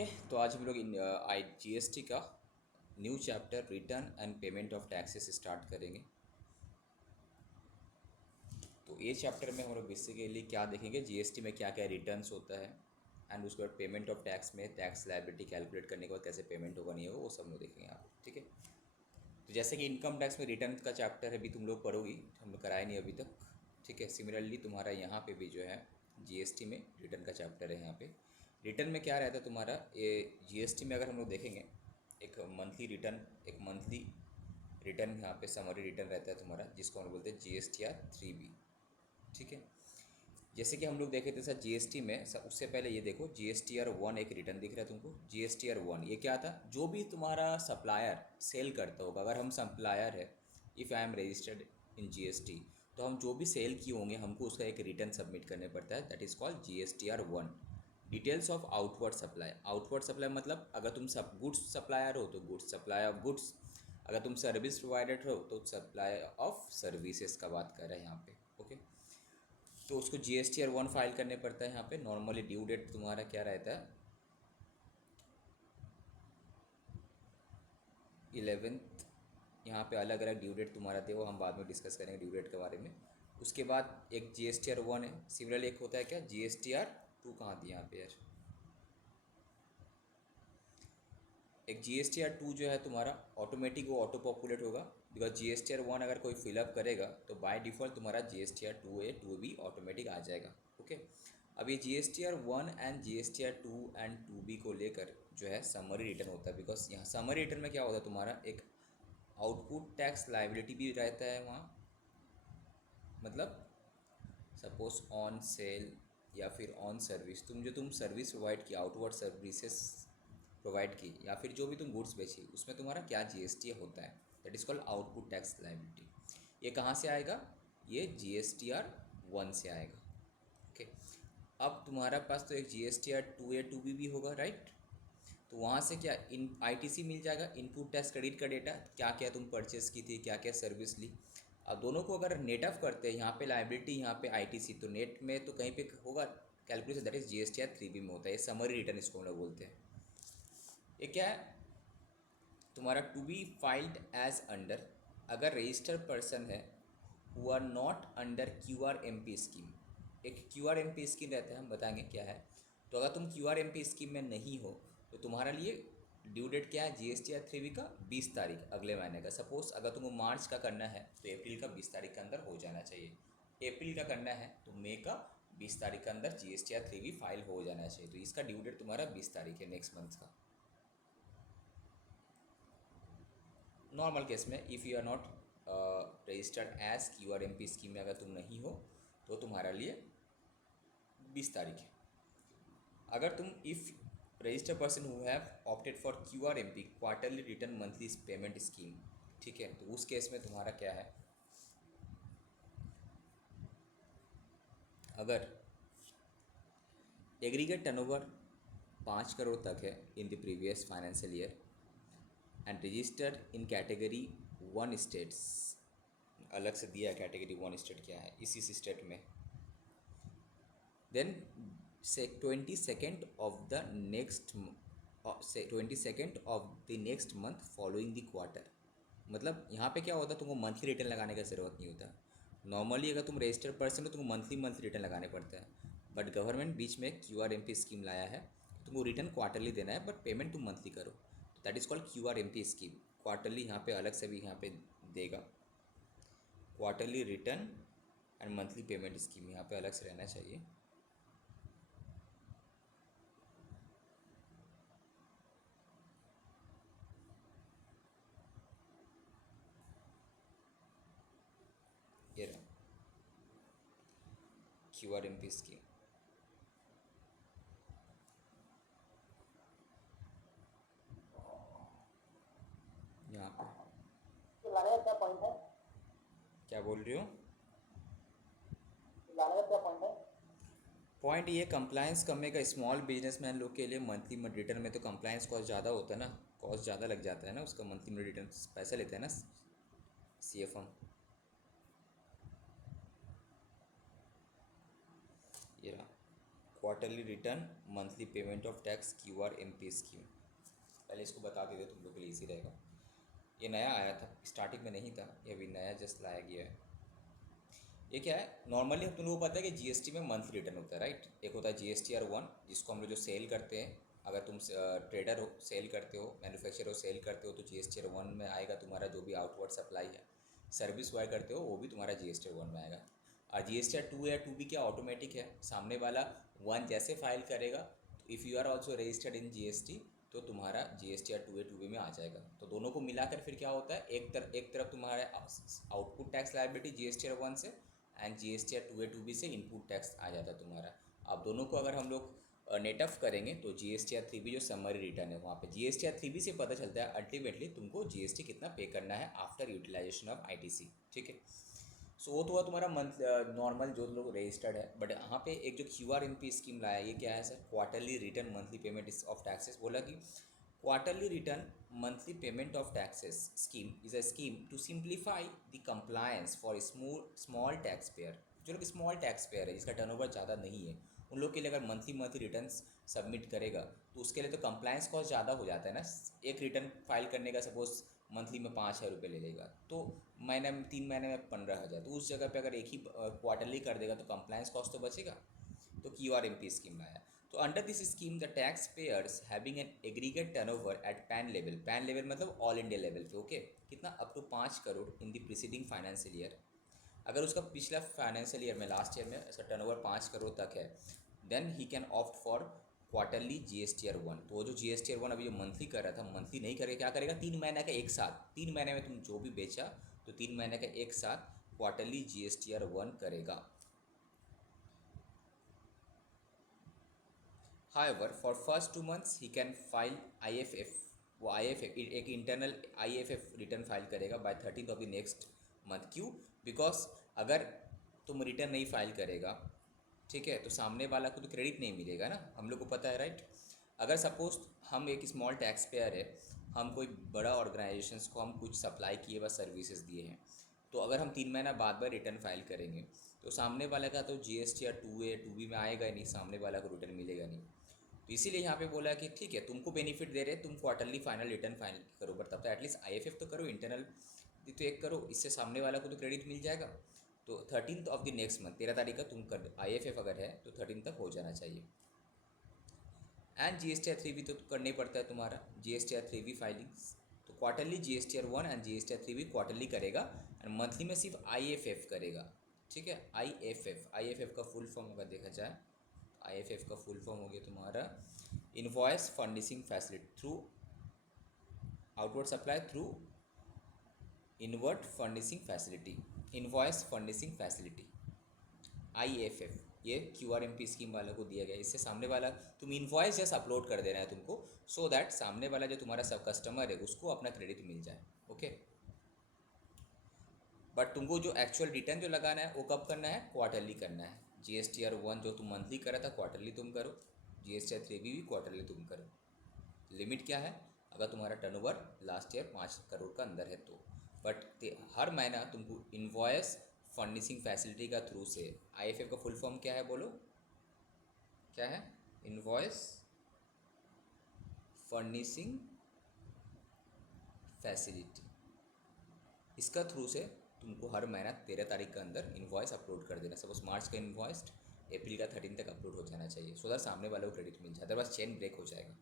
Okay. तो आज हम लोग आई जीएसटी का new chapter return and payment of taxes start करेंगे। तो ये चैप्टर में हम लोग बेसिकली क्या देखेंगे, जीएसटी में क्या क्या रिटर्न्स होता है एंड उसके बाद पेमेंट ऑफ टैक्स में टैक्स लायबिलिटी कैलकुलेट करने के बाद कैसे पेमेंट होगा नहीं होगा वो सब लोग देखेंगे आप। ठीक है। तो जैसे कि इनकम टैक्स में रिटर्न का चैप्टर है, अभी तुम लोग पढ़ोगी, हम लोग कराए नहीं अभी तक। ठीक है। सिमिलरली तुम्हारा यहाँ पे भी जो है जीएसटी में रिटर्न का चैप्टर है। यहाँ पे रिटर्न में क्या रहता है तुम्हारा, ये जीएसटी में अगर हम लोग देखेंगे एक मंथली रिटर्न, एक मंथली रिटर्न यहाँ पे समरी रिटर्न रहता है तुम्हारा, जिसको हम लोग बोलते हैं जीएसटीआर 3B। ठीक है। जैसे कि हम लोग देखे थे सर जीएसटी में, उससे पहले ये देखो GSTR 1 एक रिटर्न दिख रहा है तुमको। GSTR 1 ये क्या था, जो भी तुम्हारा सप्लायर सेल करता होगा, अगर हम सप्लायर है, if I am registered in GST, तो हम जो भी सेल किए होंगे हमको उसका एक रिटर्न सबमिट करने पड़ता है, that is called GSTR 1। Details of outward supply. Outward supply मतलब अगर तुम सब गुड्स सप्लायर हो तो गुड्स सप्लाई ऑफ गुड्स, अगर तुम सर्विस प्रोवाइडर हो तो सप्लाई ऑफ सर्विसेज का बात कर रहे हैं यहाँ पे। ओके। तो उसको GSTR 1 फाइल करने पड़ता है। यहाँ पे नॉर्मली ड्यू डेट तुम्हारा क्या रहता है, 11th। यहाँ पे अलग अलग ड्यू डेट तुम्हारा थे, वो हम बाद में डिस्कस करेंगे ड्यू डेट के बारे में। उसके बाद एक GSTR 1 है, सिमिलरली एक होता है क्या GSTR 2, कहाँ दिया यहाँ पे यार, एक GSTR 2 जो है तुम्हारा ऑटोमेटिक वो ऑटो पॉपुलेट होगा, बिकॉज GSTR 1 अगर कोई फिलअप करेगा तो बाय डिफ़ॉल्ट तुम्हारा GSTR 2A 2B ऑटोमेटिक आ जाएगा। ओके। अब ये GSTR 1 and GSTR 2 and 2B को लेकर जो है समरी रिटर्न होता है, बिकॉज यहाँ समरी रिटर्न में क्या होता है तुम्हारा, एक आउटपुट टैक्स लाइबिलिटी भी रहता है वहाँ, मतलब सपोज ऑन सेल या फिर ऑन सर्विस, तुम सर्विस प्रोवाइड किया, आउटवर्ड सर्विसेज प्रोवाइड की, या फिर जो भी तुम गुड्स बेची, उसमें तुम्हारा क्या जीएसटी होता है, that is called output tax liability. ये कहाँ से आएगा, ये GSTR 1 से आएगा। ओके। अब तुम्हारा पास तो एक GSTR 2A 2B भी होगा, राइट। तो वहाँ से क्या इन ITC मिल जाएगा, इनपुट टैक्स क्रेडिट का डेटा, क्या क्या तुम परचेस की थी, क्या क्या सर्विस ली। अब दोनों को अगर नेट ऑफ करते हैं, यहाँ पे लाइबिलिटी, यहाँ पे ITC, तो नेट में तो कहीं पे होगा calculation, that is GSTR 3B में होता है। ये समरी रिटर्न इसको हम लोग बोलते हैं। ये क्या है तुम्हारा, to be filed as under, अगर रजिस्टर्ड पर्सन है who are not under QRMP scheme. एक QRMP स्कीम रहता है, हम बताएंगे क्या है। तो अगर तुम QRMP स्कीम में नहीं हो तो तुम्हारा लिए ड्यू डेट क्या है, GSTR 3B का 20 तारीख अगले महीने का। सपोज अगर तुमको मार्च का करना है तो अप्रैल का 20 तारीख के अंदर हो जाना चाहिए। अप्रैल का करना है तो मई का 20 तारीख के अंदर GSTR 3B फाइल हो जाना चाहिए। तो इसका ड्यू डेट तुम्हारा 20 तारीख है नेक्स्ट मंथ का। नॉर्मल केस में if you are not registered as QRMP scheme में अगर तुम नहीं हो तो तुम्हारा लिए 20 तारीख है। अगर तुम if registered person who have opted for QRMP quarterly return monthly payment scheme, ठीक है, तो उस केस में तुम्हारा क्या है, अगर एग्रीगेट टर्नओवर 5 करोड़ तक है in the previous financial year and registered in category 1 states, अलग से दिया कैटेगरी 1 स्टेट क्या है, इस स्टेट में, देन से 22nd ऑफ द नेक्स्ट, से 22nd of the next month following the quarter. मतलब यहाँ पे क्या होता है, तुमको मंथली रिटर्न लगाने का ज़रूरत नहीं होता। नॉर्मली अगर तुम रजिस्टर्ड पर्सन हो तुमको मंथली रिटर्न लगाने पड़ते हैं, बट गवर्नमेंट बीच में QRMP स्कीम लाया है, तुमको रिटर्न क्वार्टरली देना है बट पेमेंट तुम मंथली करो। That is called QRMP scheme. Quarterly यहाँ पे अलग से भी यहाँ पे देगा, quarterly return and monthly payment scheme यहाँ पे अलग से रहना चाहिए। ये रहा QRMP स्कीम। यहाँ पे लाने का क्या पॉइंट है, क्या बोल रही हो, लाने का क्या पॉइंट है। पॉइंट ये कंप्लायंस करने का, स्मॉल बिजनेसमैन लोग के लिए मंथली रिटर्न में तो कंप्लायंस कॉस्ट ज़्यादा होता है ना, कॉस्ट ज़्यादा लग जाता है ना उसका, मंथली रिटर्न पैसा लेते हैं ना CFM। ये रहा quarterly return monthly payment of tax QRMP scheme. पहले इसको बता देते तुम लोग के लिए ईजी रहेगा। ये नया आया था, स्टार्टिंग में नहीं था, ये अभी नया जस्ट लाया गया है। ये क्या है, नॉर्मली हम तुम लोगों को पता है कि जीएसटी में मंथली रिटर्न होता है, राइट। एक होता है GSTR 1, जिसको हम लोग जो सेल करते हैं, अगर तुम ट्रेडर हो, सेल करते हो, मैन्युफैक्चर हो, सेल करते हो, तो GSTR 1 में आएगा तुम्हारा जो भी आउटवर्ड सप्लाई है। सर्विस वायर करते हो वो भी तुम्हारा GSTR 1 में आएगा। और GSTR 2 या 2B क्या ऑटोमेटिक है, सामने वाला 1 जैसे फाइल करेगा, if you are also registered in GST तो तुम्हारा GSTR 2A 2B में आ जाएगा। तो दोनों को मिलाकर फिर क्या होता है, एक तरफ तुम्हारा आउटपुट टैक्स लायबिलिटी GSTR 1 से एंड GSTR 2A 2B से इनपुट टैक्स आ जाता है तुम्हारा। अब दोनों को अगर हम लोग नेट ऑफ करेंगे तो GSTR 3B जो समरी रिटर्न है वहाँ पे GSTR 3B से पता चलता है अल्टीमेटली तुमको GST कितना पे करना है आफ्टर यूटिलाइजेशन ऑफ ITC, ठीक है। सो वो तो हुआ तुम्हारा मंथ नॉर्मल जो लोग रजिस्टर्ड है। बट यहाँ पे एक जो QRMP स्कीम लाया, ये क्या है sir, quarterly return monthly payment of taxes. बोला कि quarterly return monthly payment of taxes scheme is a scheme to simplify the compliance for small tax payer. जो लोग स्मॉल टैक्स पेयर है, जिसका टर्नओवर ज़्यादा नहीं है, उन लोग के लिए अगर मंथली रिटर्न्स सबमिट करेगा तो उसके लिए तो कंप्लायंस कॉस्ट ज़्यादा हो जाता है ना। एक रिटर्न फाइल करने का सपोज मंथली में 5,000 रुपये ले लेगा, तो महीने में 3 महीने में 15,000, तो उस जगह पे अगर एक ही क्वार्टरली कर देगा तो कंप्लायंस कॉस्ट तो बचेगा। तो QRMP स्कीम लाया। तो under this scheme the tax payers having an aggregate turnover at PAN level मतलब ऑल इंडिया लेवल पे, ओके, कितना up to 5 crore in the preceding financial year. अगर उसका पिछला फाइनेंशियल ईयर में, लास्ट ईयर में उसका टर्नओवर 5 करोड़ तक है, then he can opt for quarterly GSTR 1। तो वो जो GSTR 1 अभी जो मंथली कर रहा था, मंथली नहीं करेगा, क्या करेगा, 3 महीने का एक साथ, 3 महीने में तुम जो भी बेचा तो 3 महीने का एक साथ क्वार्टरली GSTR 1 करेगा। However, for first 2 months he can file IFF। वो IFF एक इंटरनल IFF रिटर्न फाइल करेगा by 13th of the next month. क्यों? बिकॉज अगर तुम रिटर्न नहीं फाइल करेगा, ठीक है, तो सामने वाला को तो क्रेडिट नहीं मिलेगा ना, हम लोग को पता है, राइट। अगर सपोज हम एक स्मॉल टैक्स पेयर है, हम कोई बड़ा ऑर्गेनाइजेशंस को हम कुछ सप्लाई किए व सर्विसेज दिए हैं, तो अगर हम 3 महीना बाद रिटर्न फाइल करेंगे तो सामने वाले का तो GSTR 2A 2B में आएगा ही नहीं, सामने वाला को रिटर्न मिलेगा नहीं। तो इसीलिए यहाँ पे बोला कि ठीक है, तुमको बेनिफिट दे रहे, तुम क्वार्टरली फाइनल रिटर्न फाइल करो, पर तब तो एटलीस्ट IFF तो करो, इंटरनल तो एक करो, इससे सामने वाला को तो क्रेडिट मिल जाएगा। तो 13th of the next month, 13 तारीख का तुम कर, IFF अगर है तो 13 तक हो जाना चाहिए। एंड GSTR 3B तो करना ही पड़ता है तुम्हारा, GSTR 3B फाइलिंग्स। तो quarterly GSTR 1 and GSTR 3B quarterly करेगा एंड मंथली में सिर्फ IFF करेगा, ठीक है। IFF का फुल फॉर्म अगर देखा जाए, IFF का फुल फॉर्म हो गया तुम्हारा invoice furnishing facility through outward supply through inward furnishing facility, invoice furnishing facility IFF। ये QRMP स्कीम वालों को दिया गया। इससे सामने वाला तुम इनवॉइस जैसे अपलोड कर दे रहे हैं तुमको, सो दैट सामने वाला जो तुम्हारा सब कस्टमर है उसको अपना क्रेडिट मिल जाए, ओके। बट तुमको जो एक्चुअल रिटर्न जो लगाना है वो कब करना है, क्वार्टरली करना है। GSTR 1 जो तुम मंथली करा था क्वार्टरली तुम करो, GSTR 3B भी क्वार्टरली तुम करो। लिमिट क्या है, अगर तुम्हारा टर्नओवर लास्ट ईयर 5 करोड़ का अंदर है तो। बट हर महीना तुमको इनवॉइस फर्निशिंग फैसिलिटी का थ्रू से, IFF का फुल फॉर्म क्या है बोलो, क्या है, इनवॉइस फर्निशिंग फैसिलिटी। इसका थ्रू से तुमको हर महीना 13 तारीख के अंदर इनवॉइस अपलोड कर देना। सपोज मार्च का इनवॉइस अप्रैल का 13 तक अपलोड हो जाना चाहिए, सो दैट सामने वालों को क्रेडिट मिल जाए, अदरवाइज चेन ब्रेक हो जाएगा।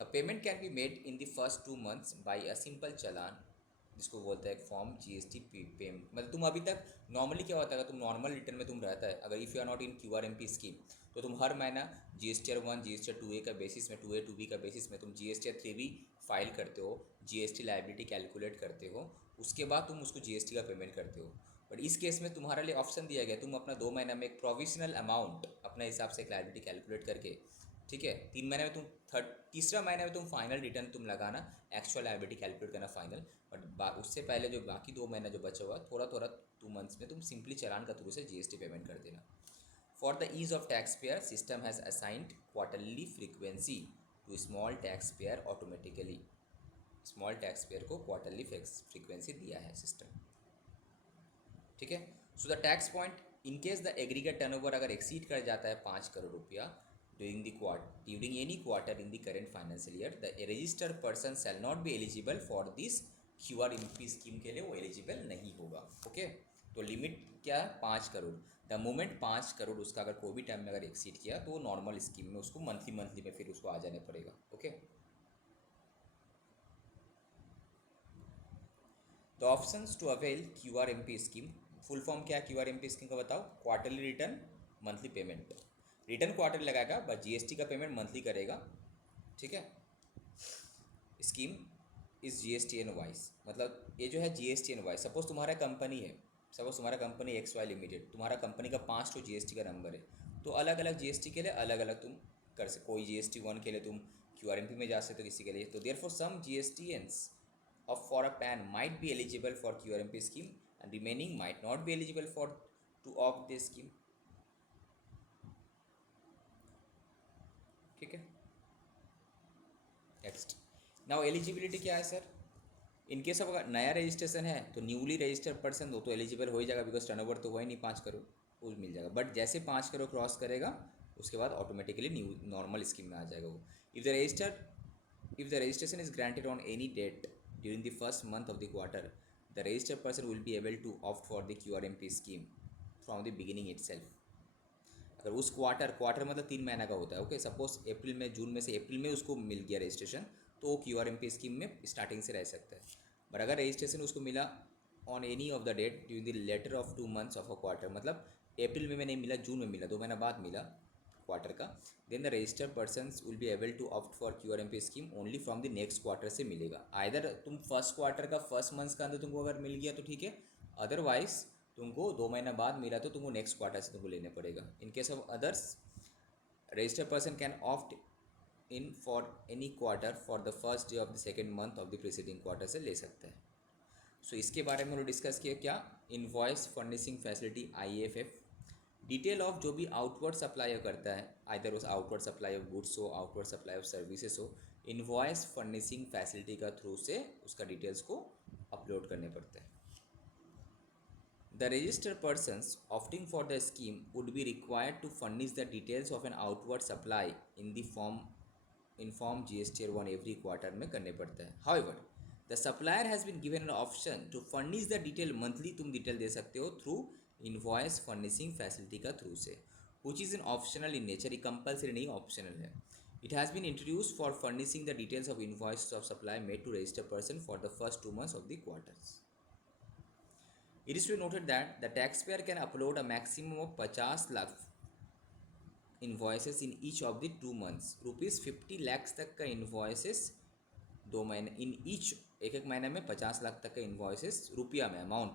A payment can be made in the first 2 months by a simple challan, जिसको बोलते हैं फॉर्म GST पेमेंट। मतलब तुम अभी तक नॉर्मली क्या होता है, अगर तुम नॉर्मल रिटर्न में तुम रहता है, अगर if you are not in QRMP scheme, तो तुम हर महीना GSTR 1 GSTR 2A का बेसिस में, 2A 2B का बेसिस में तुम GSTR 3B फाइल करते हो, GST लाइबिलिटी कैलकुलेट करते हो, उसके बाद तुम उसको GST का पेमेंट करते हो। बट इस केस में तुम्हारे लिए ऑप्शन दिया गया, तुम अपना 2 महीना में एक प्रोविजनल अमाउंट अपने हिसाब से एक लाइबिलिटी कैलकुलेट करके, ठीक है, 3 महीने में तुम तीसरा महीने में तुम फाइनल रिटर्न तुम लगाना, एक्चुअल लायबिलिटी कैलकुलेट करना फाइनल। बट उससे पहले जो बाकी 2 महीना जो बचा हुआ थोड़ा थोड़ा 2 months में तुम सिंपली चलान का थ्रू से GST पेमेंट कर देना। For the ease of tax payer system has assigned quarterly frequency to small tax payer automatically. Small tax payer को क्वार्टरली फ्रीक्वेंसी दिया है सिस्टम, ठीक है। So the tax point in case the aggregate turnover अगर exceed कर जाता है 5 करोड़ रुपया during any quarter in the current financial year, the registered person shall not be eligible for this QRMP scheme के लिए वो एलिजिबल नहीं होगा। ओके, तो लिमिट क्या है 5 करोड़। द मोमेंट 5 करोड़ उसका अगर कोई भी टाइम में अगर एक्सीड किया तो वो नॉर्मल स्कीम में उसको मंथली में फिर उसको आ जाने पड़ेगा। Okay, the options to avail QRMP scheme, full form क्या है QRMP स्कीम का बताओ? Quarterly return, monthly payment. Return quarterly लगाएगा बट GST का पेमेंट मंथली करेगा। ठीक है, स्कीम इज GSTN वाइज, मतलब ये जो है GSTN वाइज। सपोज तुम्हारा कंपनी है, सपोज तुम्हारा कंपनी XY लिमिटेड, तुम्हारा कंपनी का 5 तो GST का नंबर है, तो अलग अलग GST के लिए अलग अलग तुम कर सकते। कोई GST 1 के लिए तुम QRMP में जा सकते हो, किसी के लिए तो therefore some GSTNs of for a PAN might be eligible for QRMP scheme and remaining might not be eligible for to opt this scheme। ठीक है, नेक्स्ट। नाउ एलिजिबिलिटी क्या है सर? इन केस ऑफ अगर नया registration है तो newly registered person हो तो एलिजिबल हो ही जाएगा, बिकॉज टर्नओवर तो हुआ ही नहीं 5 करोड़, वो मिल जाएगा। बट जैसे 5 करोड़ क्रॉस करेगा उसके बाद ऑटोमेटिकली न्यू नॉर्मल स्कीम में आ जाएगा वो। If the registration is granted on any date during the first month of the quarter, the registered person will be able to opt for the QRMP scheme from the beginning itself। अगर उस quarter मतलब 3 महीना का होता है। Okay, suppose अप्रैल में, जून में से अप्रैल में उसको मिल गया रजिस्ट्रेशन तो वो QRMP स्कीम में स्टार्टिंग से रह सकता है। बट अगर रजिस्ट्रेशन उसको मिला on any of the date during the latter of 2 months of a quarter, मतलब अप्रैल में नहीं मिला, जून में मिला, 2 महीना बाद मिला क्वार्टर का, then the registered persons will be able to opt for QRMP scheme only from the next quarter से मिलेगा। आइदर तुम फर्स्ट क्वार्टर का फर्स्ट मंथ का अंदर तुमको अगर मिल गया तो ठीक है, अदरवाइज तुमको 2 महीना बाद मिला तो तुमको नेक्स्ट क्वार्टर से तुमको लेने पड़ेगा। इन case of others, registered person can opt in for any quarter for the first day of the second month of the preceding quarter से ले सकता है। सो इसके बारे में हम लोग डिस्कस किया क्या? Invoice furnishing facility IFF, detail of जो भी आउटवर्ड सप्लाई करता है, आइदर उस आउटवर्ड सप्लाई ऑफ गुड्स हो, आउटवर्ड सप्लाई ऑफ सर्विसेज हो, इनवॉइस फर्निशिंग फैसिलिटी का थ्रू से उसका डिटेल्स को अपलोड करने पड़ते हैं। The registered persons opting for the scheme would be required to furnish the details of an outward supply in the form GSTN 1 every quarter में करने पड़ता है। However the supplier has been given an option to furnish the detail monthly, तुम detail दे सकते हो through invoice furnishing facility का through से, which is in optional in nature, ये कंपल्सरी नहीं ऑप्शनल है। It has been introduce for furnishing the details of invoice of supply made to registered person for the first 2 months of the quarters. It is to be noted that the tax payer can upload a maximum of 50 lakh invoices in each of the 2 months। ₹50 lakh तक का invoices 2 महीने in each, एक महीने में 50 लाख तक का invoices रुपया में अमाउंट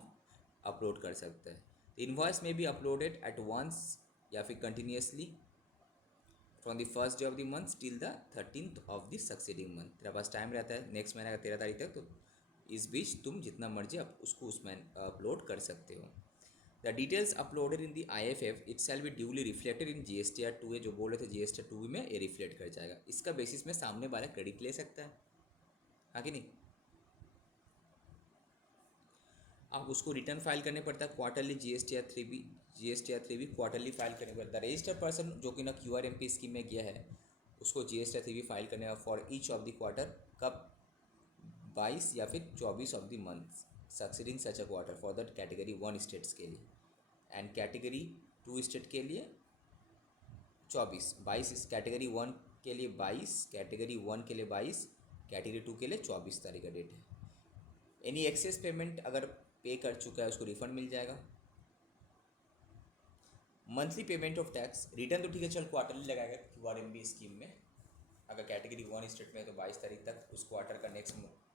अपलोड कर सकता है। इन्वॉइस में बी अपलोडेड एट वंस या फिर continuously from the first day of the month till the 13th of the succeeding month. तेरा पास टाइम रहता है नेक्स्ट महीने का 13 तारीख तक, तो इस बीच तुम जितना मर्जी उसको उसमें अपलोड कर सकते हो। The details uploaded in the IFF it shall be duly reflected in GSTR 2 जो बोल रहे थे GSTR 2 में ये रिफ्लेक्ट कर जाएगा। इसका बेसिस में सामने वाला क्रेडिट ले सकता है, हाँ कि नहीं? अब उसको रिटर्न फाइल करने पड़ता है क्वार्टरली, GSTR 3 भी क्वार्टरली फाइल करने पड़ता है। रजिस्टर्ड पर्सन जो कि ना QRMP स्कीम में गया है उसको GSTR 3 भी फाइल करने का for each of the quarter, कब? 22 या फिर 24 of the month succeeding such a quarter for that category 1 states के लिए, एंड कैटेगरी 2 स्टेट के लिए 22 कैटेगरी 1 के लिए 22, कैटेगरी 1 के लिए 22, कैटेगरी 2 के लिए 24 तारीख का डेट है। एनी एक्सेस पेमेंट अगर पे कर चुका है उसको रिफंड मिल जाएगा। Monthly payment of tax, return तो ठीक है चल क्वार्टरली लगाएगा QRMP स्कीम में। अगर कैटेगरी 1 स्टेट में तो 22 तारीख तक उस क्वार्टर का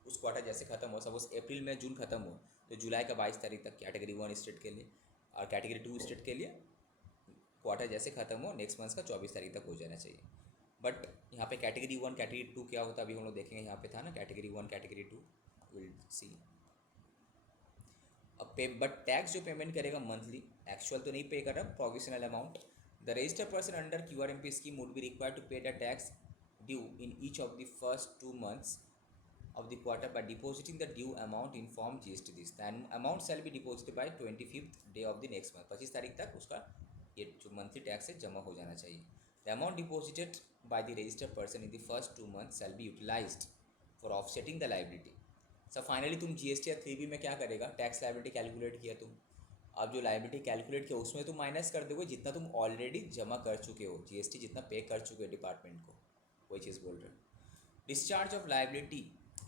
उस क्वार्टर जैसे खत्म हो, सपोज अप्रैल में जून खत्म हो तो जुलाई का 22 तारीख तक कैटेगरी 1 स्टेट के लिए, और कैटेगरी 2 स्टेट के लिए क्वार्टर जैसे खत्म हो नेक्स्ट मंथ का 24 तारीख तक हो जाना चाहिए। बट यहाँ पे कैटेगरी 1 कैटेगरी 2 क्या होता है अभी हम लोग देखेंगे। यहाँ पे था ना कैटेगरी 1 कैटेगरी 2, विल सी। अब बट टैक्स जो पेमेंट करेगा मंथली, एक्चुअल तो नहीं पे कर रहा, provisional amount. The registered person under QRMP scheme would be required to pay the tax due in each of the first 2 months of the quarter by depositing the due amount in form GST this. The amount shall be deposited by 25th day of the next month. 25 तारीख तक उसका ये जो monthly tax है जमा हो जाना चाहिए. The amount deposited by the registered person in the first 2 months shall be utilized for offsetting the liability. So finally तुम GST 3B में क्या करेगा, टैक्स लाइबिलिटी कैलकुलेट किया तुम. अब जो लाइबिलिटी कैलकुलेट किया उसमें तुम माइनस कर दोगे जितना तुम ऑलरेडी जमा कर चुके हो, GST जितना पे कर चुके हो डिपार्टमेंट को, वही चीज़ बोल रहे हो. Discharge of liability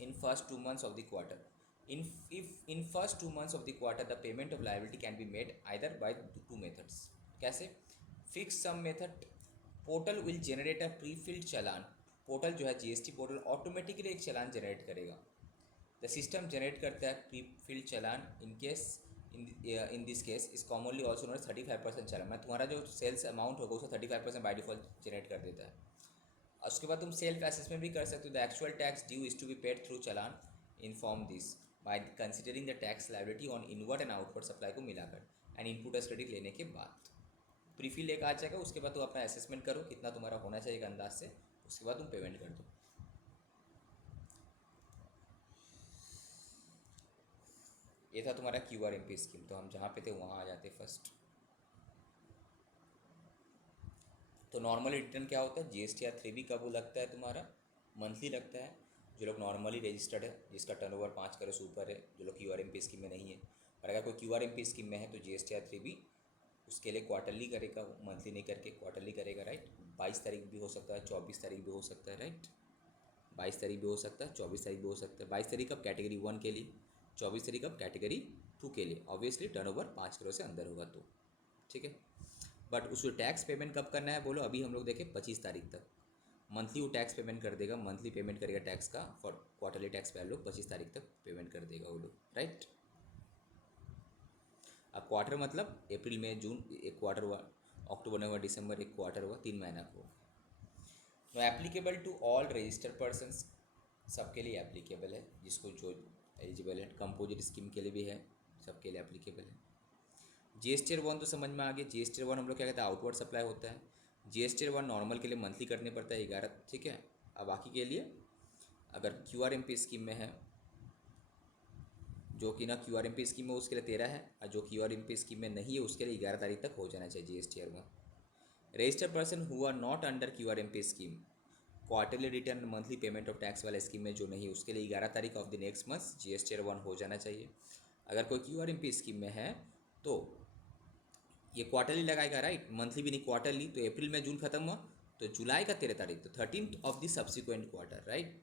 in first 2 months of the quarter. If in first 2 months of the quarter the payment of liability can be made either by two methods. कैसे? Fixed sum method. Portal will generate a pre filled challan. Portal जो है GST portal automatically एक चालान generate करेगा. The system generate करता है pre filled challan in case in this case is commonly also known 35% चालान. मैं तुम्हारा जो सेल्स अमाउंट होगा उसका 35% बाई डिफॉल्ट जनरेट कर देता है. उसके बाद तुम सेल्फ असेसमेंट भी कर सकते हो. The actual tax due is to be paid through challan in form this by considering the tax liability on inward and outward supply को मिलाकर एंड इनपुट एज क्रेडिट लेने के बाद प्रीफिल एक आ जाएगा. उसके बाद तुम अपना असेसमेंट करो कितना तुम्हारा होना चाहिए अंदाज से, उसके बाद तुम पेमेंट कर दो. ये था तुम्हारा QRMP स्कीम. तो हम जहाँ पे थे वहाँ आ जाते फर्स्ट. तो नॉर्मली रिटर्न क्या होता है, GSTR 3B कब लगता है तुम्हारा, मंथली लगता है. जो लोग नॉर्मली रजिस्टर्ड है, जिसका टर्नओवर 5 करोड़ से ऊपर है, जो लोग QRMP स्कीम में नहीं है. और अगर कोई QRMP स्कीम में है तो GSTR 3B उसके लिए क्वार्टरली करेगा, मंथली नहीं करके क्वार्टरली करेगा. राइट. 22 तारीख भी हो सकता है, 24 तारीख भी हो सकता है. राइट. 22 तारीख भी हो सकता है, 24 तारीख भी हो सकता है. 22 तारीख अब कैटेगरी 1 के लिए, 24 तारीख अब कैटेगरी 2 के लिए. ऑब्वियसली टर्नओवर 5 करोड़ से अंदर होगा तो ठीक है. बट उसको टैक्स पेमेंट कब करना है बोलो, अभी हम लोग देखें 25 तारीख तक. मंथली वो टैक्स पेमेंट कर देगा, मंथली पेमेंट करेगा टैक्स का. फॉर क्वार्टरली टैक्स पे लोग 25 तारीख तक पेमेंट कर देगा वो लोग. राइट. अब क्वार्टर मतलब अप्रैल मई जून एक क्वार्टर हुआ, अक्टूबर नवंबर दिसंबर एक क्वार्टर हुआ, 3 महीना को. No applicable to all registered persons, सबके लिए एप्लीकेबल है जिसको जो एलिजिबल है. कंपोजिट स्कीम के लिए भी है, सबके लिए एप्लीकेबल है. GSTR 1 तो समझ में आ गया. GSTR 1 हम लोग क्या कहते हैं, आउटवर्ड सप्लाई होता है. GSTR 1 नॉर्मल के लिए मंथली करने पड़ता है 11. ठीक है. अब बाकी के लिए अगर QRMP स्कीम में है, जो कि ना QRMP स्कीम में उसके लिए 13 है, और जो QRMP स्कीम में नहीं है उसके लिए 11 तारीख तक हो जाना चाहिए GSTR 1. Registered person who are not under QRMP scheme, quarterly return monthly payment of tax वाला स्कीम में जो नहीं है उसके लिए 11 तारीख of the next month GSTR 1 हो जाना चाहिए. अगर कोई QRMP स्कीम में है तो ये क्वार्टरली लगाएगा. राइट. मंथली भी नहीं, क्वार्टरली. तो अप्रैल में जून खत्म हुआ तो जुलाई का 13 तारीख, तो 13th of the subsequent quarter. Right.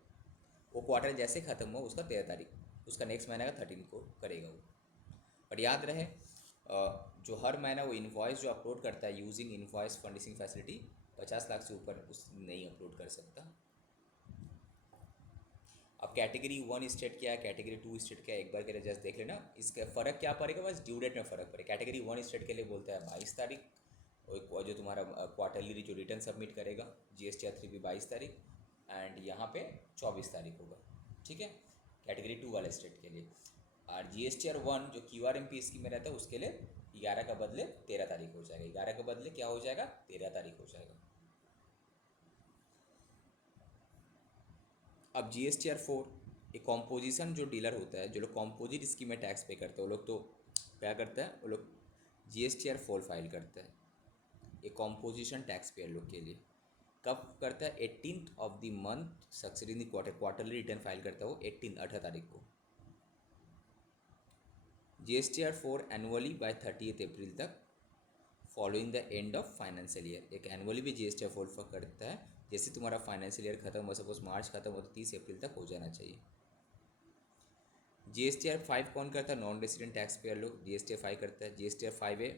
वो क्वार्टर जैसे खत्म हुआ उसका 13 तारीख, उसका नेक्स्ट महीना का 13 को करेगा वो. बट याद रहे जो हर महीना वो इन्वॉइस जो अपलोड करता है using invoice funding facility 50 lakh से ऊपर उस नहीं अपलोड कर सकता. अब कैटेगरी 1 स्टेट क्या है, कैटेगरी 2 स्टेट क्या है, एक बार के लिए जस्ट देख लेना. इसका फ़र्क क्या पड़ेगा, बस ड्यू डेट में फ़र्क पड़ेगा. कैटेगरी 1 स्टेट के लिए बोलता है 22 तारीख, और जो तुम्हारा क्वार्टरली जो रिटर्न सबमिट करेगा GSTR 3B 22 तारीख, एंड यहाँ पे 24 तारीख होगा. ठीक है. कैटेगरी 2 वाले स्टेट के लिए. और GSTR 1 जो QRMP स्कीम में रहता है उसके लिए 11 का बदले 13 तारीख हो जाएगा. 11 के बदले क्या हो जाएगा, 13 तारीख हो जाएगा. अब GSTR 4 एक कॉम्पोजिशन जो डीलर होता है, जो लोग कॉम्पोजिट स्कीम में टैक्स पे करते हैं वो लोग तो क्या करता है, वो लोग GSTR 4 फाइल करता है. एक कॉम्पोजिशन टैक्स पेयर लोग के लिए कब करता है, 18th of the month succeeding the quarter, quarterly return file करता है वो 18 तारीख को. GSTR 4 एनुअली बाय 30th अप्रैल तक following the end of financial year. एक एनुअली भी GSTR 4 करता है. जैसे तुम्हारा फाइनेंशियल ईयर खत्म हो, सपोज मार्च खत्म हो तो 30 अप्रैल तक हो जाना चाहिए. GSTR 5 कौन करता है, नॉन रेसिडेंट टैक्स पेयर लोग GSTR 5 करता है. GSTR 5 है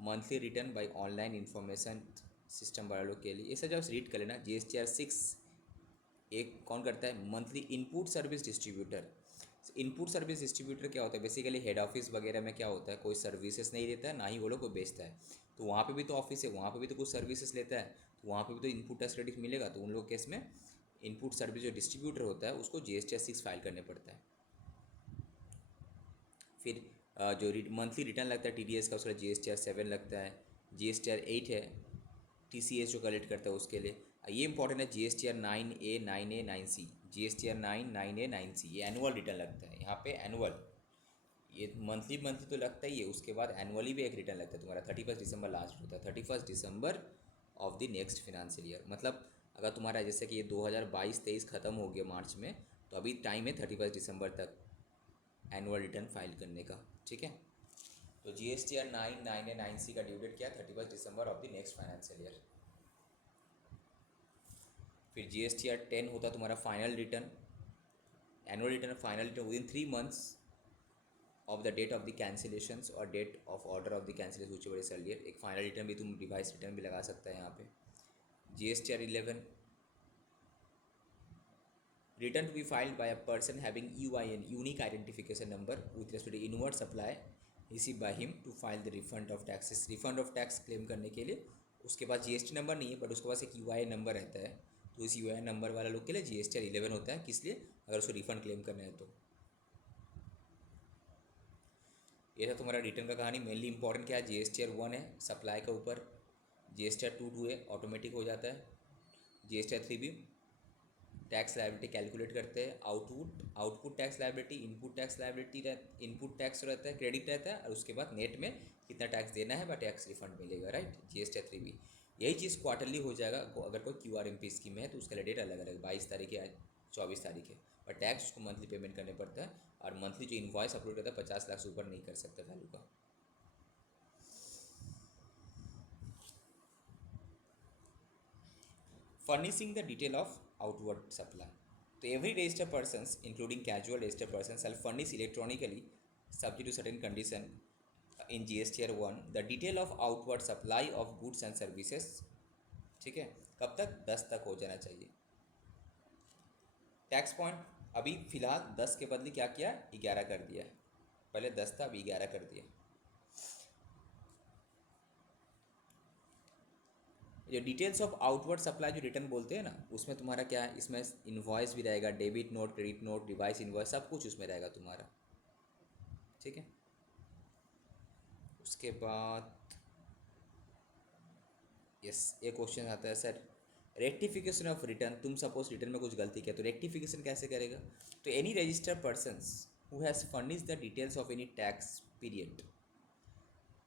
monthly return by online information system वाले लोग के लिए. ये सब जब रीड कर लेना. GSTR 6 एक कौन करता है, monthly input service distributor. Input service distributor क्या होता है, बेसिकली हेड ऑफिस वगैरह में क्या होता है, कोई सर्विसेज नहीं देता है, ना ही वो लोग को बेचता है. तो वहाँ पे भी तो ऑफिस है, वहाँ पे भी तो कुछ सर्विसेज लेता है, तो वहाँ पे भी तो इनपुट टैक्स क्रेडिट मिलेगा. तो उन लोग केस में इनपुट सर्विस जो डिस्ट्रीब्यूटर होता है उसको GSTR 6 फाइल करने पड़ता है. फिर जो मंथली रिटर्न लगता है TDS का उसका GSTR 7 लगता है. GSTR 8 है TCS जो कलेक्ट करता है उसके लिए. ये इंपॉर्टेंट है, GSTR 9A 9A 9C, GSTR 9 9A 9C, ये एनुअल रिटर्न लगता है यहाँ पे। एनुअल, ये मंथली मंथली तो लगता ही है, उसके बाद एनुअली भी एक रिटर्न लगता है तुम्हारा। 31 दिसंबर लास्ट होता है, 31 December of the next financial year. मतलब अगर तुम्हारा जैसे कि ये 2022-23 ख़त्म हो गया मार्च में, तो अभी टाइम है 31 दिसंबर तक एनुअल रिटर्न फाइल करने का, ठीक है। तो GSTR 9 9A 9C का ड्यू डेट क्या है? 31 December of the next financial year. फिर GSTR 10 होता है तुम्हारा final return, annual return, final return within 3 months of the date of the cancellations और date of order of the cancellation whichever earlier. एक final return भी तुम revise return भी लगा सकता है यहाँ पे। GSTR 11, return to be filed by a person having UIN, unique identification number, with respect to inward supply receive by him to file the refund of taxes. Refund of tax claim करने के लिए उसके पास GST number नहीं है, but उसके पास एक UIN number रहता है, तो इस UIN नंबर वाला लोग के लिए GSTR 11 होता है। किस लिए? अगर उसको रिफंड क्लेम करना है तो। ये था तुम्हारा रिटर्न का कहानी। मेनली इंपॉर्टेंट क्या है? GSTR 1 है सप्लाई के ऊपर, GSTR 2 है ऑटोमेटिक हो जाता है, GSTR 3 भी टैक्स लायबिलिटी कैलकुलेट करते हैं। Output tax liability, input tax liability, input tax रहता है, क्रेडिट रहता है, और उसके बाद नेट में कितना टैक्स देना है, बट टैक्स रिफंड मिलेगा, राइट। GSTR 3 भी यही चीज़ क्वार्टरली हो जाएगा। अगर कोई QRMP स्कीम है तो उसका डेट अलग अलग, 22 तारीख है, 24 तारीख है, और टैक्स उसको मंथली पेमेंट करने पड़ता है। और मंथली जो इन्वॉइस अपलोड करता है 50 लाख से ऊपर नहीं कर सकता वैल्यू का। Furnishing the detail of outward supply. So every registered persons, including casual registered persons, shall furnish electronically, subject to certain condition in GSTR 1, the detail of outward supply of goods and services। ठीक है, कब तक? 10 तक हो जाना चाहिए। Tax point अभी फिलहाल 10 के बदले क्या किया? 11 कर दिया है। पहले 10 था, अभी 11 कर दिया। ये डिटेल्स ऑफ आउटवर्ड सप्लाई जो रिटर्न बोलते हैं ना, उसमें तुम्हारा क्या है? इसमें इन्वॉइस भी रहेगा, debit note, credit note, device invoice, सब कुछ उसमें रहेगा तुम्हारा, ठीक है। उसके बाद यस, ये क्वेश्चन आता है सर, रेक्टिफिकेशन ऑफ रिटर्न। तुम सपोज रिटर्न में कुछ गलती किया तो रेक्टिफिकेशन कैसे करेगा? तो any registered persons who has furnished the details of any tax period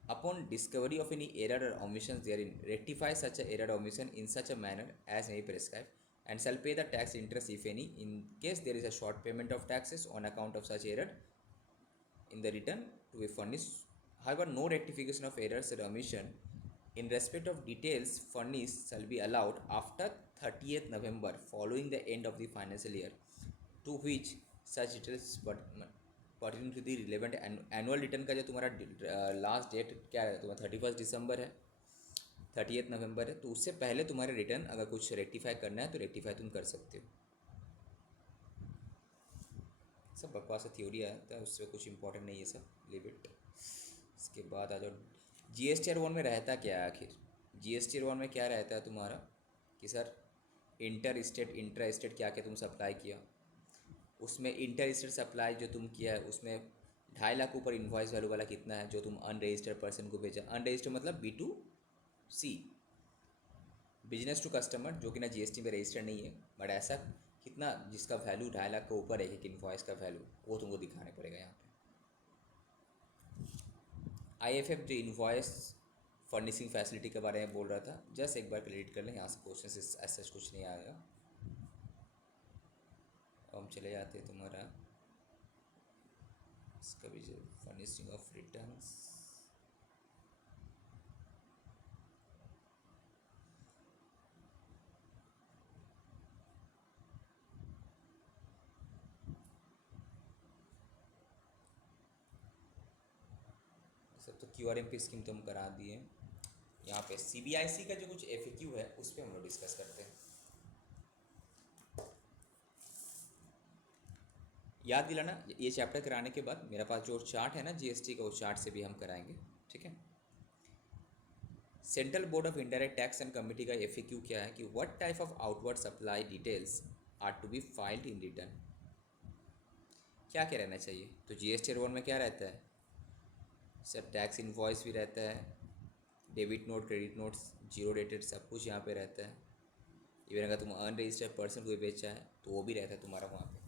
upon discovery of any error or omissions therein, rectify such a error or omission in such a manner as may be prescribed, and shall pay the tax interest if any, in case there is a short payment of taxes on account of such error in the return to be furnished. However, no rectification of errors or omission in respect of details furnished shall be allowed after 30th November following the end of the financial year to which such details pertain to the relevant annual return का जो तुम्हारा last date क्या है? तुम्हारा 31 दिसंबर है, 30 नवंबर है, तो उससे पहले तुम्हारे रिटर्न अगर कुछ रेक्टिफाई करना है तो रेक्टिफाई तुम कर सकते हो। सब बकवास थ्योरी आता है, उससे कुछ इंपॉर्टेंट नहीं है, सब लिव इट। इसके बाद आ जाओ GSTR 1 में रहता क्या है आखिर? GSTR 1 में क्या रहता है तुम्हारा कि sir inter state intra state क्या क्या तुम सप्लाई किया, उसमें इंटर स्टेट सप्लाई जो तुम किया है उसमें 2.5 लाख ऊपर इन्वॉइस वैल्यू वाला कितना है जो तुम अनरजिस्टर्ड पर्सन को भेजा। अनरजिस्टर्ड मतलब B2C, बिजनेस टू कस्टमर, जो कि ना GST में रजिस्टर नहीं है, बट ऐसा कितना जिसका वैल्यू 2.5 लाख के ऊपर है, एक इन्वॉइस का वैल्यू, वो तुमको दिखाने पड़ेगा यहाँ पे। IFF जो इन्वॉइस फर्निशिंग फैसिलिटी के बारे में बोल रहा था, जस्ट एक बार क्लियर कर लें, यहाँ से क्वेश्चन ऐसा कुछ नहीं आएगा। हम चले जाते हैं तुम्हारा इसका भी जो फर्निशिंग ऑफ रिटर्न्स, सब तो QRMP स्कीम तो हम करा दिए। यहाँ पे CBIC का जो कुछ FAQ है उस पर हम लोग डिस्कस करते हैं। याद दिलाना, ये चैप्टर कराने के बाद मेरे पास जो चार्ट है ना GST का, उस चार्ट से भी हम कराएंगे, ठीक है। Central board of indirect tax and committee का FAQ क्या है कि what type of outward supply details are to be filed in return, क्या क्या रहना चाहिए? तो GSTR 1 में क्या रहता है सर? टैक्स इनवॉइस भी रहता है, debit note, credit notes, zero dated, सब कुछ यहाँ पे रहता है। इवन अगर तुम अनरजिस्टर्ड पर्सन को भी बेचा है तो वो भी रहता है तुम्हारा वहाँ पे।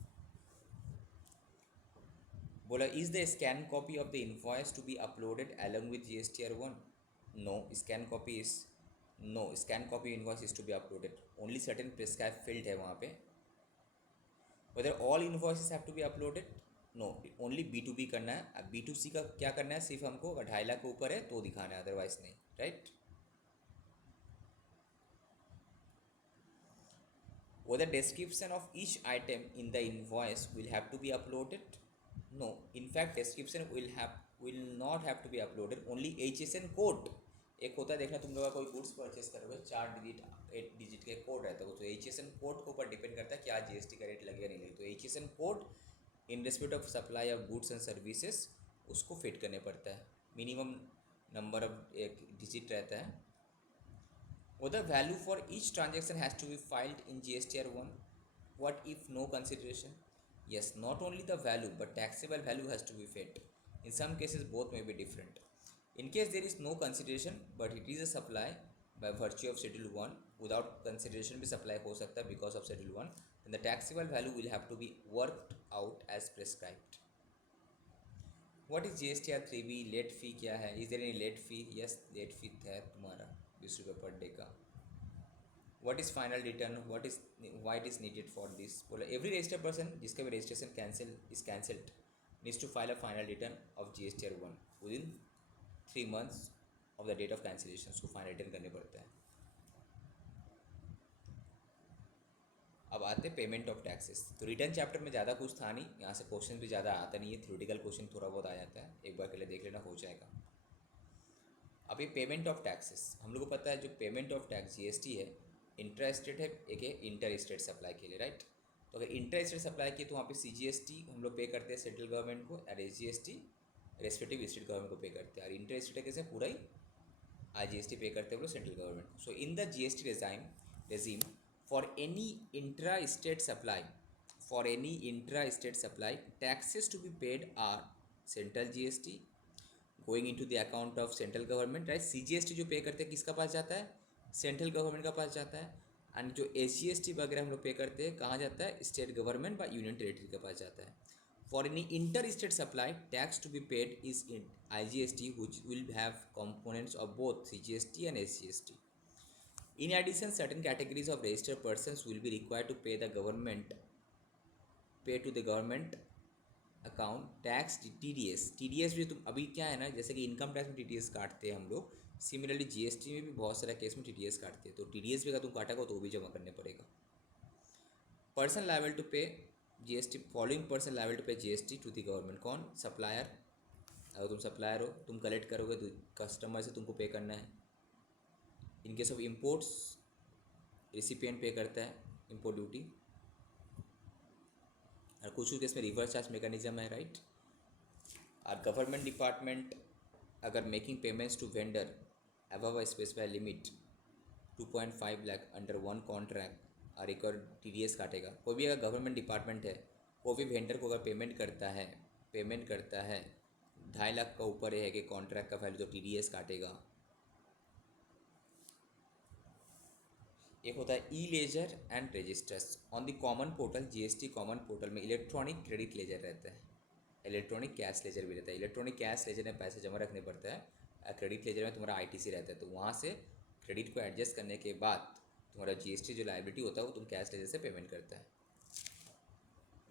बोला is the scan copy of the invoice to be uploaded along with GSTR1? No scan copy is no scan copy invoice is to be uploaded, only certain prescribe field है वहाँ पे। Whether all invoices have to be uploaded, no only B2B करना है। अब B2C का क्या करना है, सिर्फ हमको 2.5 लाख के ऊपर है तो दिखाना है, अदरवाइज नहीं, right. Whether description of each item in the invoice will have to be uploaded? No. In fact, description will not have to be uploaded. Only HSN code एक होता है, देखना तुम लोग कोई गुड्स परचेस करोगे 8 डिजिट के कोड रहता है, तो HSN कोड के ऊपर डिपेंड करता है क्या GST का रेट लगेगा नहीं लगेगा। तो HSN code in respect of supply of goods and services उसको फिट करने पड़ता है, मिनिमम नंबर ऑफ एक डिजिट रहता है। Whether value for each transaction has to be filed in GSTR1? What if no consideration? Yes, not only the value but taxable value has to be fed. In some cases, both may be different. In case there is no consideration but it is a supply by virtue of Schedule 1, without consideration भी supply हो सकता है because of Schedule 1, then the taxable value will have to be worked out as prescribed. What is GSTR 3B? Late fee क्या है? Is there any late fee? Yes, late fee है तुम्हारा 20 रुपये per day का। What is final return? Why it is needed for this? बोला every registered person जिसका भी registration cancelled needs to file a final return of GSTR1 within 3 months of the date of cancellation. उसको final return करने पड़ता है। अब आते हैं पेमेंट ऑफ टैक्सेस। तो रिटर्न चैप्टर में ज़्यादा कुछ था नहीं, यहाँ से क्वेश्चन भी ज़्यादा आता नहीं है, थ्योरेटिकल क्वेश्चन थोड़ा बहुत आ जाता है, एक बार के लिए देख लेना हो जाएगा। अभी पेमेंट ऑफ टैक्सेस हम लोग को पता है, जो पेमेंट ऑफ टैक्स GST है इंट्रा स्टेट है, एक है इंटर स्टेट सप्लाई के लिए, राइट। तो अगर इंटर स्टेट सप्लाई की तो वहाँ पे CGST हम लोग पे करते हैं सेंट्रल गवर्नमेंट को, और SGST रेस्पेक्टिव स्टेट गवर्नमेंट को पे करते हैं, और इंटर स्टेट कैसे पूरा ही IGST पे करते हैं हम लोग सेंट्रल गवर्नमेंट को। So in the GST regime for any intra state supply taxes to be paid are central GST going into the account of central government, right. CGST जो पे करते हैं किसका पास जाता है, सेंट्रल गवर्नमेंट का पास जाता है। एंड जो SGST वगैरह हम लोग पे करते हैं कहाँ जाता है, स्टेट गवर्नमेंट व यूनियन टेरिटरी के पास जाता है। For any inter state supply tax to be paid is in IGST which will have components of both CGST and SGST. In addition, certain categories of registered persons will be required to pay to the government account tax TDS भी। तुम अभी क्या है ना, जैसे कि income tax में TDS काटते हैं हम लोग, सिमिलरली GST में भी बहुत सारा केस में TDS काटते हैं, तो TDS भी अगर तुम काटेगा तो भी जमा करने पड़ेगा। Person liable to pay GST, following person liable to pay GST to the government, कौन, सप्लायर। अगर तुम सप्लायर हो, तुम कलेक्ट करोगे तो कस्टमर से तुमको पे करना है। In case of imports recipient pay करता है इम्पोर्ट ड्यूटी, और कुछ केस में रिवर्स चार्ज मैकेनिज्म है, राइट। और गवर्नमेंट डिपार्टमेंट अगर making payments to vendor above specified limit 2.5 lakh under one contract और एक और TDS काटेगा। कोई भी अगर गवर्नमेंट डिपार्टमेंट है, कोई भी वेंडर को अगर पेमेंट करता है 2.5 लाख का ऊपर है कि कॉन्ट्रैक्ट का वैल्यू, तो TDS काटेगा। एक होता है e ledger and registers on the common portal. GST common portal में इलेक्ट्रॉनिक क्रेडिट लेजर रहता है, इलेक्ट्रॉनिक कैश लेजर भी रहता है। इलेक्ट्रॉनिक कैश लेजर में पैसे जमा रखने पड़ता है, क्रेडिट लेजर में तुम्हारा ITC रहता है, तो वहाँ से क्रेडिट को एडजस्ट करने के बाद तुम्हारा GST जो लायबिलिटी होता है वो तुम कैश लेजर से पेमेंट करता है।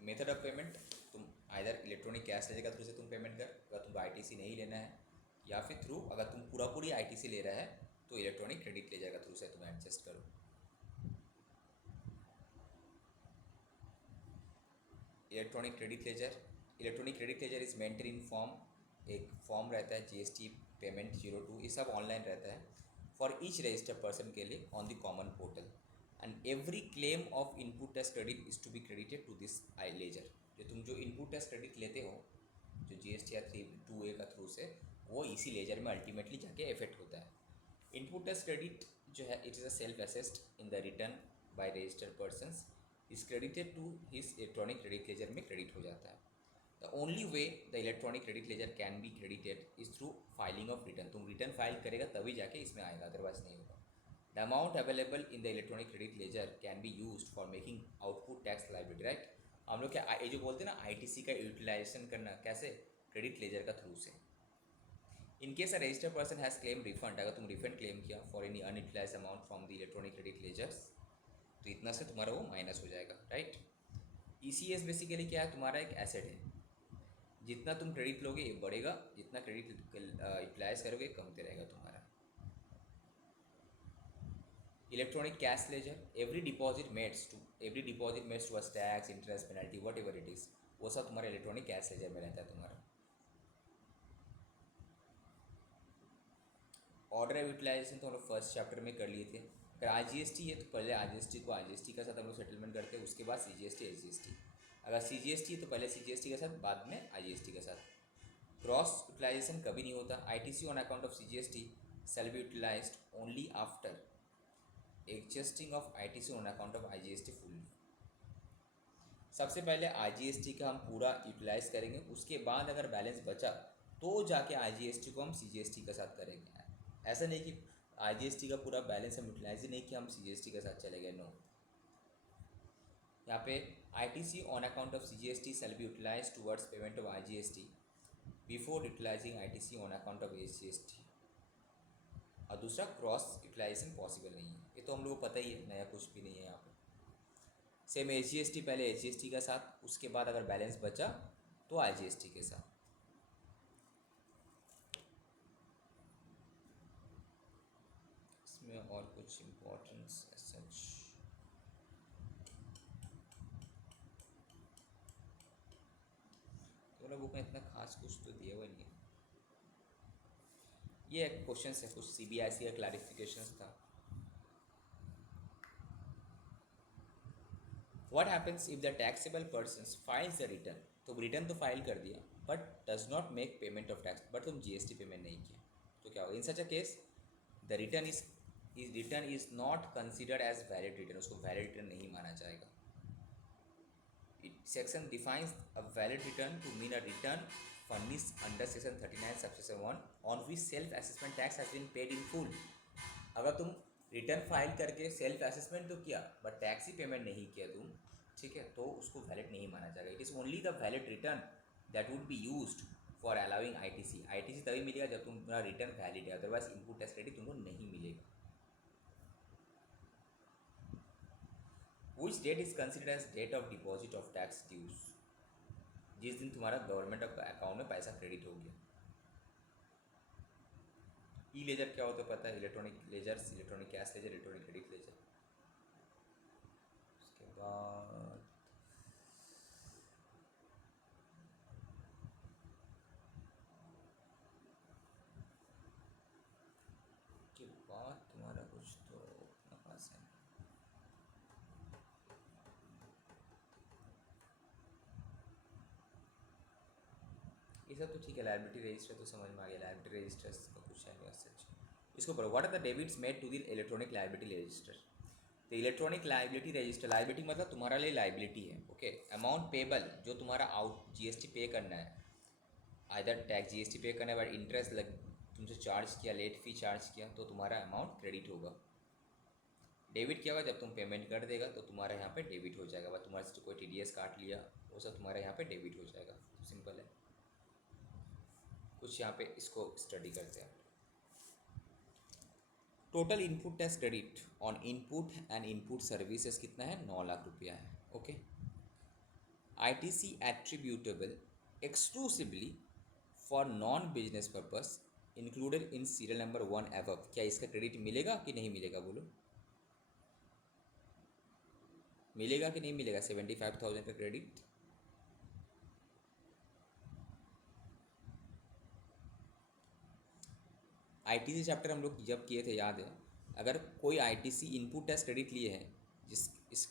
मेथड ऑफ पेमेंट, तुम आइदर इलेक्ट्रॉनिक कैश लेजर के थ्रू से तुम पेमेंट कर, अगर तुमको ITC नहीं लेना है, या फिर थ्रू अगर तुम पूरी ITC ले रहा है तो इलेक्ट्रॉनिक क्रेडिट लेजर के थ्रू से तुम एडजस्ट करो। Electronic credit laser is maintain in form, एक फॉर्म रहता है GST पेमेंट 02, ये सब ऑनलाइन रहता है फॉर ईच रजिस्टर्ड पर्सन के लिए on the common portal, and every claim of input tax credit is to be credited to this ledger. तुम जो इनपुट टैक्स क्रेडिट लेते हो जो GSTR 2A का थ्रू से, वो इसी लेजर में अल्टीमेटली जाके इफेक्ट होता है। इनपुट टैक्स क्रेडिट जो है it is a self assessed in the return by registered persons, is credited to his electronic credit ledger में क्रेडिट हो जाता है। The only way the electronic credit ledger can be credited is through filing of return. तुम return file करेगा तभी जाके इसमें आएगा, अदरवाइज नहीं होगा। The amount available in the electronic credit ledger can be used for making output tax liability, right. हम लोग क्या ये जो बोलते हैं ना आईटीसी का यूटिलाइजेशन करना, कैसे, क्रेडिट लेजर का थ्रू से। In case a registered person has claim refund, अगर तुम रिफंड क्लेम किया for any unutilise amount from the electronic credit ledgers, तो इतना से तुम्हारा वो माइनस हो जाएगा, राइट। ईसीएस बेसिकली क्या है, तुम्हारा एक एसेट है, जितना तुम क्रेडिट लोगे ये बढ़ेगा, जितना क्रेडिट यूटिलाइज करोगे कमते रहेगा तुम्हारा। Electronic cash ledger, every deposit made to us tax interest penalty whatever it is, वो सब तुम्हारा इलेक्ट्रॉनिक कैश लेजर में रहता है तुम्हारा। ऑर्डर यूटिलाइजेशन तो हम लोग फर्स्ट चैप्टर में कर लिए थे। अगर आईजीएसटी है तो पहले आईजीएसटी को आईजीएसटी के साथ हम लोग सेटलमेंट करते हैं, उसके बाद सीजीएसटी एसजीएसटी। अगर सीजीएसटी है तो पहले सीजीएसटी के साथ, बाद में आईजीएसटी के साथ। क्रॉस यूटिलाइजेशन कभी नहीं होता। ITC on account of CGST shall be utilised only after adjusting of ITC on account of IGST fully. सबसे पहले आईजीएसटी का हम पूरा यूटिलाइज करेंगे, उसके बाद अगर बैलेंस बचा तो जाके आईजीएसटी को हम सीजीएसटी के साथ करेंगे। ऐसा नहीं कि आईजीएसटी का पूरा बैलेंस हम यूटिलाइज ही नहीं कि हम सीजीएसटी के साथ चले गए, नो। यहाँ पे ITC on account of CGST shall be utilised towards payment of IGST before utilising ITC on account of SGST. और दूसरा क्रॉस यूटिलाइजेशन पॉसिबल नहीं है, ये तो हम लोग को पता ही है, नया कुछ भी नहीं है यहाँ पे। सेम एसजीएसटी, पहले एसजीएसटी के साथ, उसके बाद अगर बैलेंस बचा तो आईजीएसटी के साथ। इसमें और कुछ इम्पोर्टेंस सच तो बुक में इतना खास कुछ तो दिया हुआ नहीं है। ये एक क्वेश्चन है, कुछ सीबीएसई का क्लैरिफिकेशन था। What happens if the taxable person files the return, तो रिटर्न तो फाइल कर दिया but does not make payment of tax, but तुम जीएसटी पेमेंट नहीं किया, तो क्या होगा। In such a case the return is not considered as valid return, उसको वैलिड रिटर्न नहीं माना जाएगा। Section defines a valid return to mean a return furnished under section 39 subsection 1 on which self assessment tax has been paid in full। अगर तुम return file करके self assessment तो किया but tax he payment नहीं किया तुम, ठीक है, तो उसको वैलिड नहीं माना जाएगा। It is only the valid return that would be used for allowing ITC. ITC तभी मिलेगा जब तुम्हारा रिटर्न वैलिड है, अदरवाइज इनपुट टैक्स क्रेडिट तुमको नहीं मिलेगा। Which date is considered as date of deposit of tax dues, जिस दिन तुम्हारा गवर्नमेंट अकाउंट में पैसा क्रेडिट हो गया। ई लेजर क्या होता है पता है, electronic ledger, electronic cash ledger, electronic credit ledger. उसके बाद तुम्हारा कुछ तो अपना पास है। ये सब तो ठीक है, लायबिलिटी रजिस्टर तो समझ में आ गया, लायबिलिटी रजिस्टर का कुछ है सच। इसको पढ़ो, what are the debits made to the electronic liability register. तो इलेक्ट्रॉनिक लायबिलिटी रजिस्टर, लायबिलिटी मतलब तुम्हारा लिए लायबिलिटी है, ओके। अमाउंट पेबल, जो तुम्हारा आउट जीएसटी पे करना है, आइदर टैक्स जीएसटी पे करना है बट इंटरेस्ट लग तुमसे चार्ज किया, लेट फी चार्ज किया, तो तुम्हारा अमाउंट क्रेडिट होगा। डेबिट क्या होगा, जब तुम पेमेंट कर देगा तो तुम्हारा यहाँ पे डेबिट हो जाएगा, बट तुम्हारे से कोई टीडीएस काट लिया वो सब तुम्हारे यहाँ पे डेबिट हो जाएगा, तो सिंपल है। कुछ यहाँ पे इसको स्टडी करते हैं। Total input tax credit on input and input services कितना है, 9 लाख रुपया है, okay. ITC attributable exclusively for non business purpose included in serial number 1 above, क्या इसका क्रेडिट मिलेगा कि नहीं मिलेगा, बोलो मिलेगा कि नहीं मिलेगा 75,000 का क्रेडिट। आईटीसी चैप्टर हम लोग जब किए थे याद है, अगर कोई आईटीसी इनपुट टैक्स क्रेडिट लिए हैं जिस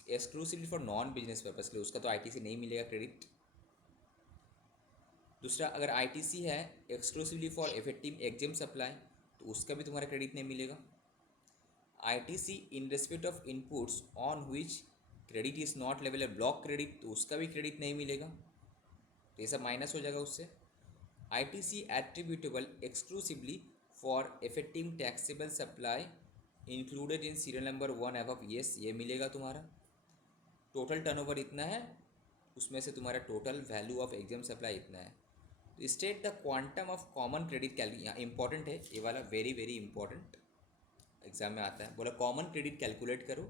exclusively for non business purpose के लिए, उसका तो आईटीसी नहीं मिलेगा क्रेडिट। दूसरा, अगर आईटीसी है exclusively for effective exempt supply, तो उसका भी तुम्हारा क्रेडिट नहीं मिलेगा। ITC in respect of inputs on which credit is not level block credit, तो उसका भी क्रेडिट नहीं मिलेगा, तो ये सब माइनस हो जाएगा उससे। ITC attributable exclusively for effective taxable supply included in serial number 1 above, yes ये मिलेगा तुम्हारा। टोटल टर्नओवर इतना है, उसमें से तुम्हारा total value of exempt supply इतना है। तो state the quantum of common credit यहाँ इंपॉर्टेंट है ये वाला, वेरी वेरी इंपॉर्टेंट, एग्जाम में आता है। बोला कॉमन क्रेडिट कैलकुलेट करो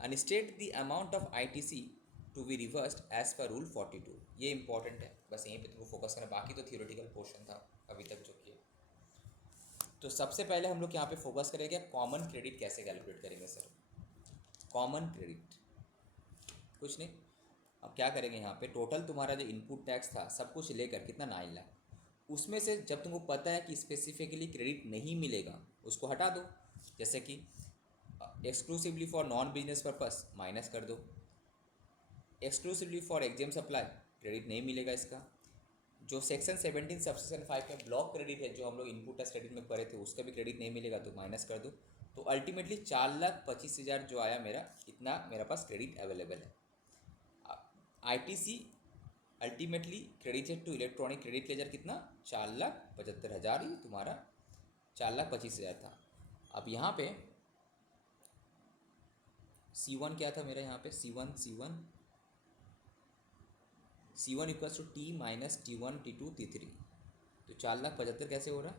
and state the amount of ITC to be reversed as per rule 42। ये इंपॉर्टेंट है, बस यहीं पे तुमको फोकस करना, बाकी तो थियोरेटिकल पोर्शन था अभी तक जो किया। तो सबसे पहले हम लोग यहाँ पे फोकस करेंगे कॉमन क्रेडिट कैसे कैलकुलेट करेंगे सर। कॉमन क्रेडिट कुछ नहीं, अब क्या करेंगे यहाँ पे, टोटल तुम्हारा जो इनपुट टैक्स था सब कुछ लेकर कितना 9 लाख, उसमें से जब तुमको पता है कि स्पेसिफिकली क्रेडिट नहीं मिलेगा उसको हटा दो। जैसे कि exclusively for non business purpose minus कर दो, exclusively for exempt supply credit नहीं मिलेगा इसका। जो सेक्शन 17 सबसेक्शन 5 में ब्लॉक क्रेडिट है जो हम लोग इनपुट टैक्स क्रेडिट में पढ़े थे उसका भी क्रेडिट नहीं मिलेगा तो माइनस कर दो। तो अल्टीमेटली 4,25,000 जो आया मेरा, इतना मेरे पास क्रेडिट अवेलेबल है। ITC ultimately credited to electronic credit ledger कितना, 4,75,000 ही तुम्हारा 4,25,000 था। अब यहाँ पे C1 क्या था मेरा, यहाँ पे C1 equals to T minus T1 T2 T3। तो 4,75,000 कैसे हो रहा है,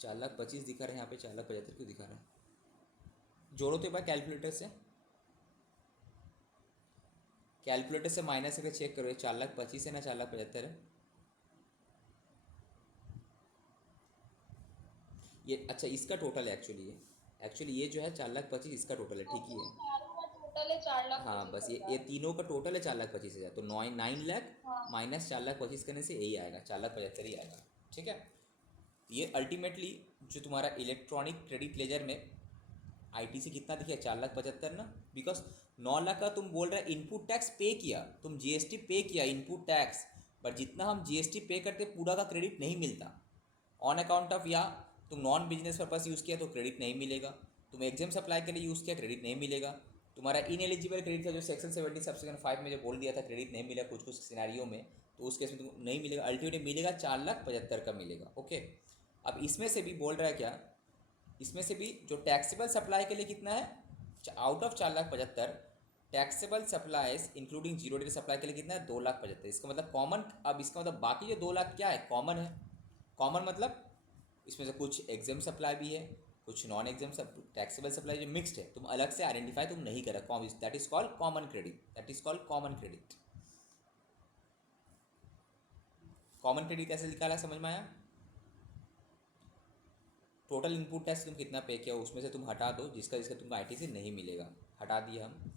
4,25,000 दिखा रहा है यहाँ पे, 4,75,000 क्यों दिखा रहा है, जोड़ो तो एक बार कैलकुलेटर से माइनस करके चेक करो, 4,25,000 है ना 4,75,000 है ये। अच्छा इसका टोटल है एक्चुअली ये जो है 4,25,000 इसका टोटल है, ठीक ही है। टोटल है 4,25,000। हाँ बस ये तीनों का टोटल है 4,25,000, तो 9 लाख माइनस 4,25,000 करने से यही आएगा, 4,75,000 ही आएगा, ठीक है। ये अल्टीमेटली जो तुम्हारा इलेक्ट्रॉनिक क्रेडिट लेजर में आईटीसी कितना दिखे, 4,75,000 ना, बिकॉज 9 लाख का तुम बोल रहे इनपुट टैक्स पे किया, तुम जीएसटी पे किया इनपुट टैक्स, पर जितना हम जीएसटी पे करते पूरा का क्रेडिट नहीं मिलता ऑन अकाउंट ऑफ, या तुम नॉन बिजनेस पर्पस यूज़ किया तो क्रेडिट नहीं मिलेगा, तुम एग्जाम सप्लाई के लिए यूज़ किया क्रेडिट नहीं मिलेगा, तुम्हारा इनएलिजिबल क्रेडिट था जो सेक्शन 17 सबसेक्शन 5 में जो बोल दिया था क्रेडिट नहीं मिला कुछ कुछ सिनारियों में, तो उस केस में तुमको नहीं मिलेगा, अल्टीमेटली मिलेगा 4,75,000 का मिलेगा, ओके। अब इसमें से भी बोल रहा है क्या, इसमें से भी जो टैक्सेबल सप्लाई के लिए कितना है, out of 4,75,000 taxable supplies including zero rated supply के लिए कितना है, 2,75,000। इसका मतलब कॉमन, अब इसका मतलब बाकी जो 2 लाख क्या है, कॉमन है। कॉमन मतलब इसमें से कुछ एग्जाम सप्लाई भी है, कुछ नॉन एग्जाम टैक्सेबल सप्लाई जो मिक्स्ड है, तुम अलग से आइडेंटिफाई तुम नहीं करा, that is called common credit, that is called common credit. Common credit कैसे निकाला समझ में आया, टोटल इनपुट टैक्स तुम कितना पे किया उसमें से तुम हटा दो जिसका जिसका तुमको आईटीसी नहीं मिलेगा, हटा दिया हम,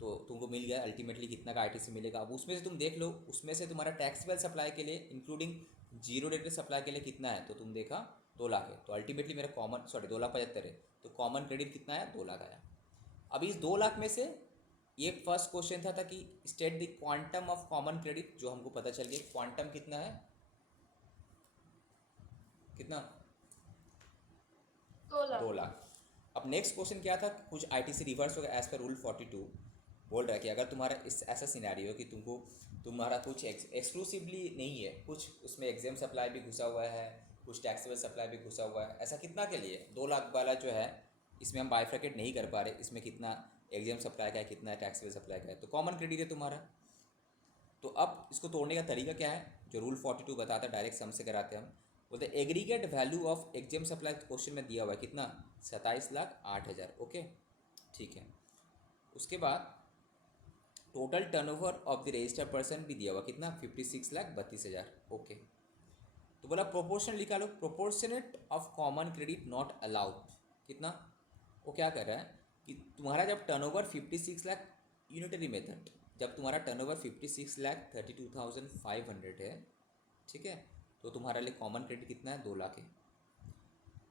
तो तुमको मिल गया अल्टीमेटली कितना का आईटीसी मिलेगा। अब उसमें से तुम देख लो, उसमें से तुम्हारा टैक्सेबल सप्लाई के लिए इंक्लूडिंग जीरो डेटेड सप्लाई के लिए कितना है, तो तुम देखा 2 लाख है, तो अल्टीमेटली मेरा कॉमन 2,75,000 है, तो कॉमन क्रेडिट कितना आया, 2 लाख आया। अब इस 2 लाख में से ये फर्स्ट क्वेश्चन था कि state the quantum of common credit, जो हमको पता चल गया क्वांटम कितना है, कितना 2 लाख। अब नेक्स्ट क्वेश्चन क्या था, कुछ आईटीसी रिवर्स होगा एज पर रूल 42, बोल रहा है कि अगर तुम्हारा इस ऐसा सिनेरियो कि तुमको तुम्हारा कुछ एक्सक्लूसिवली नहीं है, कुछ उसमें एग्जाम सप्लाई भी घुसा हुआ है, कुछ टैक्सेबल सप्लाई भी घुसा हुआ है, ऐसा कितना के लिए 2 लाख वाला जो है, इसमें हम बाइफर्केट नहीं कर पा रहे, इसमें कितना एग्जाम सप्लाई का है कितना टैक्सेबल सप्लाई का है, तो कॉमन क्रेडिट है तुम्हारा। तो अब इसको तोड़ने का तरीका क्या है, जो रूल 42 बताता है डायरेक्ट सम से कराते हैं हम, बोलते aggregate value of exempt supply question में दिया हुआ है कितना, 27,08,000, ओके ठीक है। उसके बाद total turnover of the registered person भी दिया हुआ कितना, 56,32,000, ओके। तो बोला प्रोपोर्शन निकालो, proportionate of common credit not allowed, कितना, वो क्या कर रहा है कि तुम्हारा जब टर्नओवर 56 लाख यूनिटरी मेथड, जब तुम्हारा टर्नओवर 56,32,500 है, ठीक है, तो तुम्हारे लिए कॉमन क्रेडिट कितना है, 2 लाख है।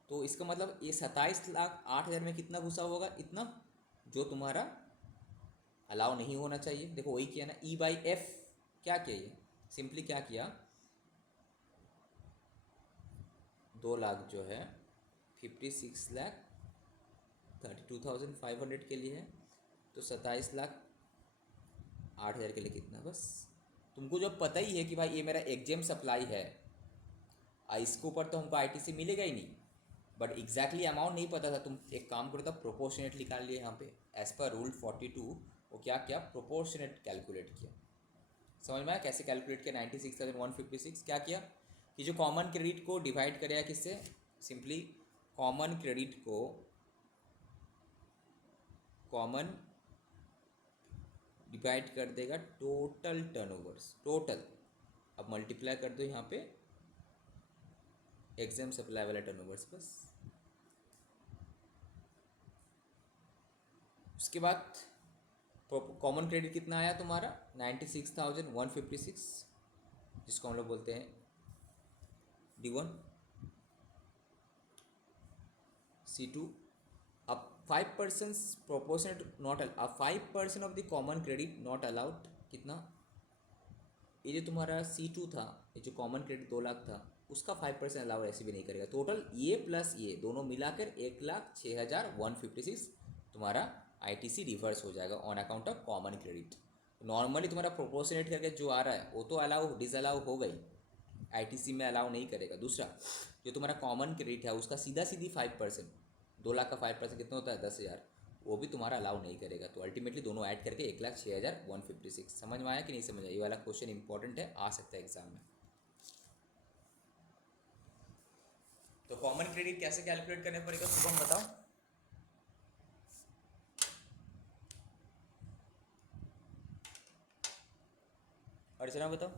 तो इसका मतलब ये 27,08,000 में कितना घुसा होगा, इतना जो तुम्हारा अलाउ नहीं होना चाहिए। देखो वही किया ना, E/F क्या किया, ये सिंपली क्या किया, 2 लाख जो है 56,32,500 के लिए है, तो 27,08,000 के लिए कितना, बस तुमको जो पता ही है कि भाई ये मेरा एग्जाम सप्लाई है, इसके ऊपर तो हमको आईटीसी मिलेगा ही नहीं, बट एग्जैक्टली अमाउंट नहीं पता था, तुम एक काम करो था, प्रोपोर्शनेट निकाल लिए यहाँ पे एज पर रूल 42। वो क्या क्या प्रोपोर्शनेट कैलकुलेट किया, समझ में आया कैसे कैलकुलेट किया 96,156। क्या किया कि जो कॉमन क्रेडिट को डिवाइड करेगा किससे, सिंपली कॉमन क्रेडिट को कॉमन डिवाइड कर देगा टोटल टर्नओवर्स, टोटल। अब मल्टीप्लाई कर दो यहाँ पे एग्जाम सप्लाई वाला टर्नओवर्स बस। उसके बाद कॉमन क्रेडिट कितना आया तुम्हारा 96,156, जिसको हम लोग बोलते हैं D1 C2। अब 5% प्रोपोर्शनेट नॉट, अब 5% of the common credit not allowed, कितना, ये जो तुम्हारा C2 था, ये जो कॉमन क्रेडिट 2 लाख था, उसका 5% अलाउ ऐसे भी नहीं करेगा। टोटल ये प्लस ये दोनों मिलाकर 1,06,156 तुम्हारा ITC रिवर्स हो जाएगा on account of common credit. Normally तुम्हारा प्रोपोर्शनेट करके जो आ रहा है वो तो अलाउ डिसअलाउ हो गई, ITC में अलाउ नहीं करेगा। दूसरा जो तुम्हारा कॉमन क्रेडिट है उसका सीधा सीधी 5%, 2 लाख का 5% कितना होता है 10,000, वो भी तुम्हारा अलाउ नहीं करेगा। तो अल्टीमेटली दोनों ऐड करके 1,06,156। समझ में आया कि नहीं समझ आया? ये वाला क्वेश्चन इंपॉर्टेंट है, आ सकता है एग्जाम में। तो कॉमन क्रेडिट कैसे कैलकुलेट करने पड़ेगा शुभम बताओ। अर्चना बताओ।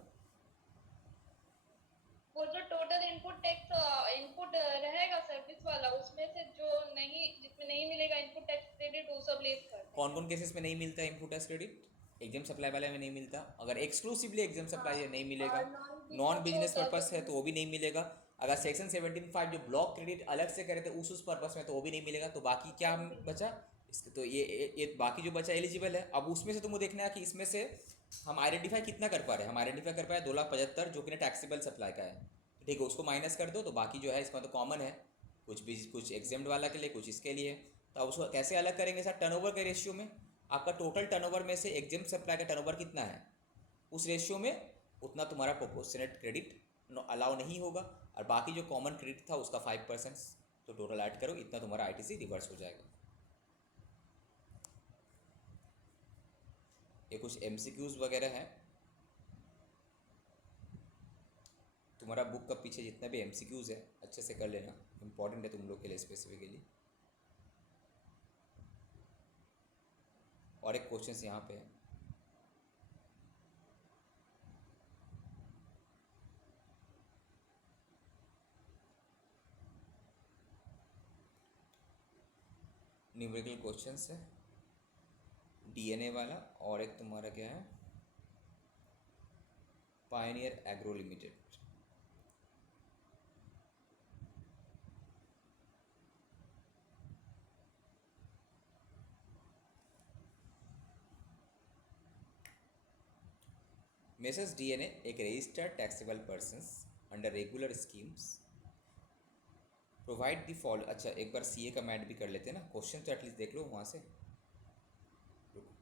वो जो टोटल इनपुट टैक्स इनपुट रहेगा सर्विस वाला, उसमें से जो नहीं, जिसमें नहीं मिलेगा इनपुट टैक्स क्रेडिट, वो सब लेस कर कौन देंगे। कौन केसेस में नहीं मिलता input tax credit? Exempt supply वाले में नहीं मिलता। अगर एक्सक्लूसिवली एग्जाम हाँ, सप्लाई है नहीं मिलेगा। और नॉन नॉन बिजनेस तो बिजनेस पर्पस है तो वो भी 10%। नहीं मिलेगा। अगर सेक्शन 17(5) जो ब्लॉक क्रेडिट अलग से करे थे उस पर्पस में, तो वो भी नहीं मिलेगा। तो बाकी क्या हम बचा इसके, तो ये बाकी जो बचा एलिजिबल है। अब उसमें से तुमको देखना है कि इसमें से हम आइडेंटिफाई कितना कर पा रहे हैं। हम आइडेंटिफाई कर पाए 2,75,000 जो कि टैक्सेबल सप्लाई का है, ठीक है, उसको माइनस कर दो। तो बाकी जो है इसमें तो कॉमन है, कुछ भी, कुछ एग्जाम्ड वाला के लिए, कुछ इसके लिए। तो अब उसको कैसे अलग करेंगे सर? टर्नओवर के रेशियो में। आपका टोटल टर्नओवर में से एग्जाम सप्लाई का टर्नओवर कितना है, उस रेशियो में उतना तुम्हारा प्रोपोर्शनेट क्रेडिट अलाउ नहीं होगा। और बाकी जो कॉमन क्रेडिट था उसका 5%, तो टोटल ऐड करो, इतना तुम्हारा ITC रिवर्स हो जाएगा। ये कुछ MCQs वगैरह है, तुम्हारा बुक का पीछे जितना भी MCQs है अच्छे से कर लेना, इंपॉर्टेंट है तुम लोग के लिए स्पेसिफिकली। और एक क्वेश्चन यहाँ पे है, न्यूमेरिकल क्वेश्चंस है DNA वाला, और एक तुम्हारा क्या है, Pioneer agro limited. Mrs. DNA एक registered taxable persons under regular schemes provide the follow. अच्छा एक बार CA का मैट भी कर लेते हैं ना, क्वेश्चन तो एटलीस्ट देख लो वहाँ से। रुको,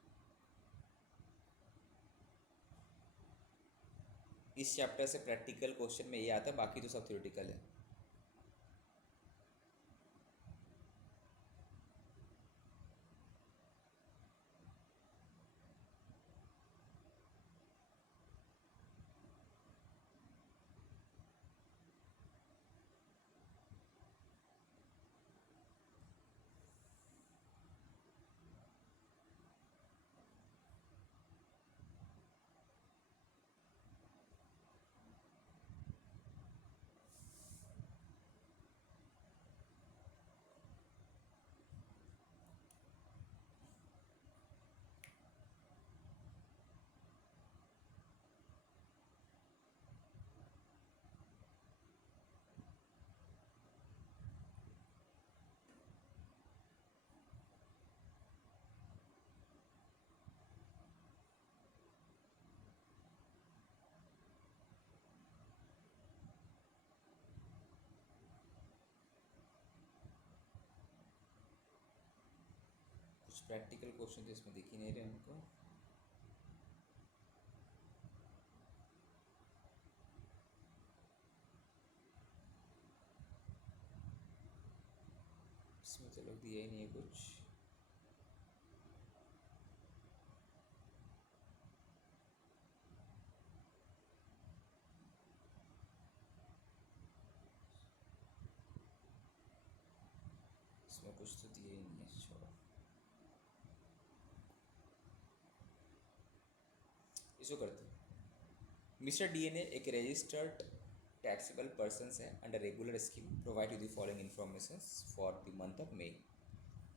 इस चैप्टर से प्रैक्टिकल क्वेश्चन में ये आता है, बाकी तो सब थ्योरेटिकल है। कुछ प्रैक्टिकल क्वेश्चन तो इसमें दिख ही नहीं रहे हमको। इसमें तो लोग दिया ही नहीं है कुछ। इसमें कुछ तो दिया ही नहीं है, छोड़ो। इसको करते हैं। मिस्टर डीएनए एक रजिस्टर्ड टैक्सेबल पर्सन है under regular scheme provide the following information for the month of May.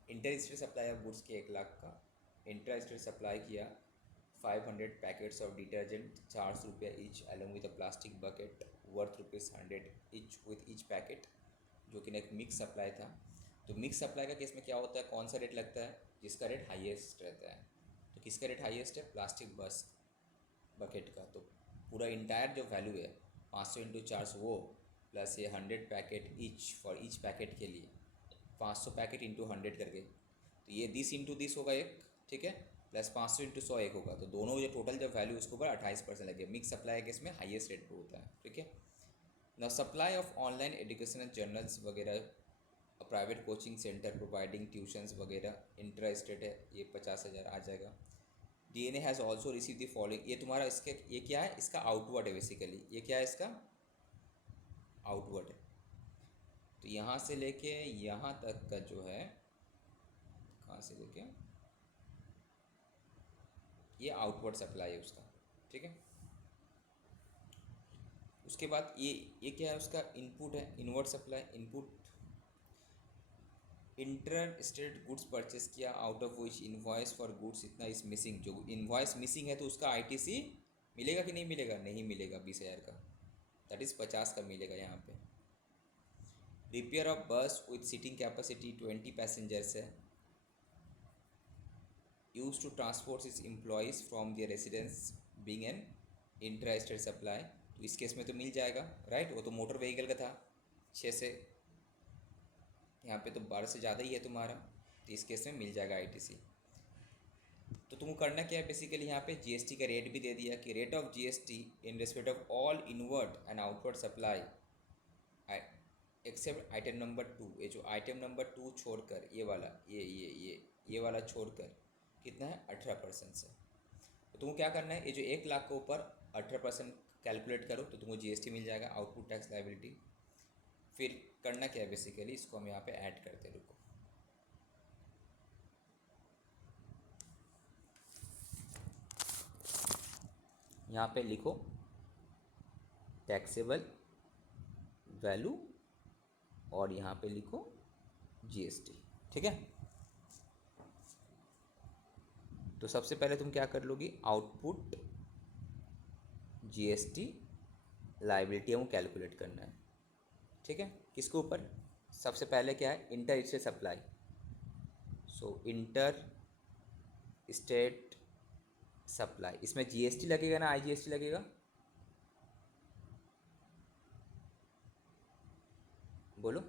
Inter state supply of goods के 1 लाख का। इंटर स्टेट सप्लाई किया 500 पैकेट्स ऑफ डिटर्जेंट, 400 रुपया each along with a plastic bucket worth ₹100 each with each packet, जो कि एक mix supply था। तो mix supply का केस में क्या होता है, कौन सा रेट लगता है, जिसका रेट हाईएस्ट रहता है। तो किसका रेट हाईएस्ट है, प्लास्टिक बस बकेट का। तो पूरा इंटायर जो वैल्यू है 500 इंटू 400 वो, प्लस ये 100 packet each for each packet के लिए 500 पैकेट इंटू 100 करके, तो ये 10 इंटू 10 होगा एक, ठीक है, प्लस 500 इंटू 100 एक होगा। तो दोनों जो टोटल जब वैल्यू उसके ऊपर 28% लगे। मिक्स सप्लाई के इसमें हाईएस्ट रेट पर होता है, ठीक है। ना supply of online educational journals वगैरह, private coaching centre providing tuitions वगैरह इंट्रा स्टेट है, ये 50,000 आ जाएगा। DNA has also receive the following, ये तुम्हारा इसके ये क्या है, इसका आउटवर्ड है बेसिकली, ये क्या है इसका आउटवर्ड है। तो यहाँ से लेके यहाँ तक का जो है, कहाँ से लेके ये आउटवर्ड सप्लाई है उसका, ठीक है। उसके बाद ये क्या है, उसका इनपुट है, inward supply input. Inter state goods purchase किया out of which invoice for goods इतना इज मिसिंग, जो इनवॉइस मिसिंग है तो उसका आईटीसी मिलेगा कि नहीं मिलेगा, नहीं मिलेगा 20,000 का, दैट इज़ 50 का मिलेगा यहाँ पे। Repair of bus with seating capacity 20 passengers है, use to transport is employees from their residence being an intra state supply, तो इस केस में तो मिल जाएगा, राइट। वो तो मोटर व्हीकल का था 6 से, यहाँ पे तो 12 से ज़्यादा ही है तुम्हारा, तो इस केस में मिल जाएगा आईटीसी। तो तुमको करना क्या है बेसिकली, यहाँ पे जीएसटी का रेट भी दे दिया कि rate of GST in respect of all inward and outward supply except item number 2, ये जो आइटम नंबर 2 छोड़कर ये वाला ये वाला छोड़कर कितना है 18% से। तो तुमको क्या करना है, ये जो 1 लाख के ऊपर 18% कैलकुलेट करो तो तुमको जीएसटी मिल जाएगा, आउटपुट टैक्स लायबिलिटी। फिर करना क्या है बेसिकली, इसको हम यहाँ पे ऐड करते, रुको। यहाँ पे लिखो टैक्सेबल वैल्यू और यहाँ पे लिखो जीएसटी, ठीक है। तो सबसे पहले तुम क्या कर लोगी, आउटपुट जीएसटी लायबिलिटी हमको कैलकुलेट करना है, ठीक है। किसके ऊपर, सबसे पहले क्या है, इंटर स्टेट सप्लाई। सो इंटर स्टेट सप्लाई, इसमें जीएसटी लगेगा ना आईजीएसटी लगेगा, बोलो।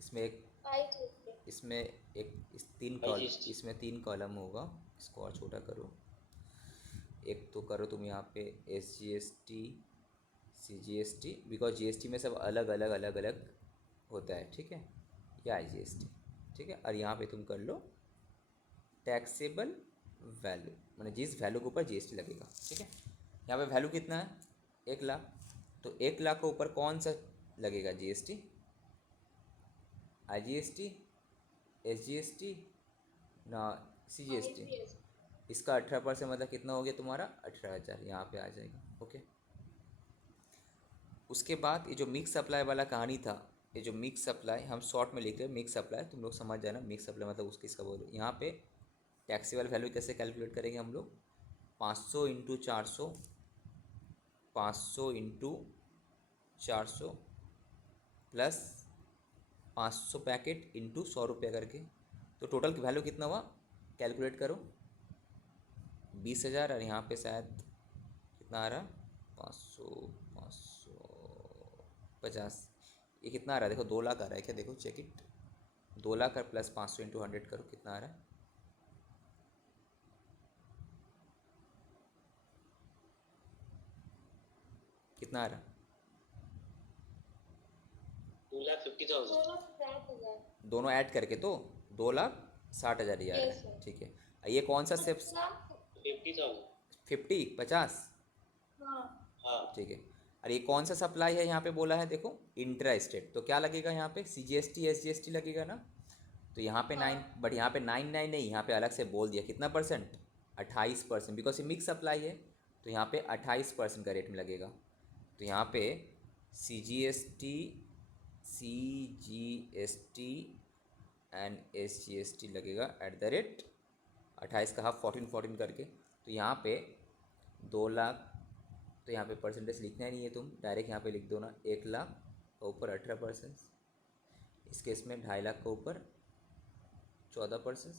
इसमें एक इसमें एक इस तीन कॉलम, इसमें 3 कॉलम होगा, इसको और छोटा करो। एक तो करो तुम यहाँ पे SGST CGST, बिकॉज जीएसटी में सब अलग अलग अलग अलग होता है, ठीक है, या IGST, ठीक है। और यहाँ पे तुम कर लो टैक्सेबल वैल्यू, मैंने जिस वैल्यू के ऊपर जीएसटी लगेगा, ठीक है। यहाँ पे वैल्यू कितना है 1 लाख, तो 1 लाख के ऊपर कौन सा लगेगा जीएसटी, IGST SGST ना CGST। इसका 18% मतलब कितना हो गया तुम्हारा 18,000, यहाँ पे आ जाएगा, ओके। उसके बाद ये जो मिक्स सप्लाई वाला कहानी था, ये जो मिक्स सप्लाई हम शॉर्ट में लिखते हैं मिक्स सप्लाई, तुम लोग समझ जाना मिक्स सप्लाई मतलब उसके इसका बोलो। यहाँ पे टैक्सेबल वैल्यू कैसे कैलकुलेट करेंगे हम लोग, 500 into 400, 500 into 400 plus 500 packet into 100 रुपये करके, तो टोटल वैल्यू कितना हुआ कैलकुलेट करो 20,000। और यहाँ पे शायद कितना आ रहा, 500 550, ये कितना आ रहा है देखो 2 लाख आ रहा है क्या, देखो चेक इट, 2 लाख और प्लस 500 इंटू 100 करो कितना आ रहा है, कितना आ रहा, 2,50,000। 2,60,000। दोनों ऐड करके तो 2,60,000 ही आ रहा यस है, सर। ठीक है। ये कौन सा सिर्फ 50,000। 50? हाँ। हाँ। ठीक है। और ये कौन सा सप्लाई है यहाँ पे बोला है, देखो इंट्रा स्टेट, तो क्या लगेगा यहाँ पे CGST SGST लगेगा ना। तो यहाँ पे हाँ। 9, बट यहाँ पे 9 नहीं, यहाँ पे अलग से बोल दिया कितना परसेंट, 28%, बिकॉज ये मिक्स सप्लाई है। तो यहाँ पे 28% का रेट में लगेगा। तो यहाँ पे CGST एंड SGST लगेगा एट द रेट 28 का हाफ 14 करके। तो यहाँ पे 2,00,000, तो यहाँ पे परसेंटेज लिखना ही नहीं है, तुम डायरेक्ट यहाँ पे लिख दो ना, 1,00,000 का ऊपर 18%, इस केस में 2,50,000 का ऊपर 14%,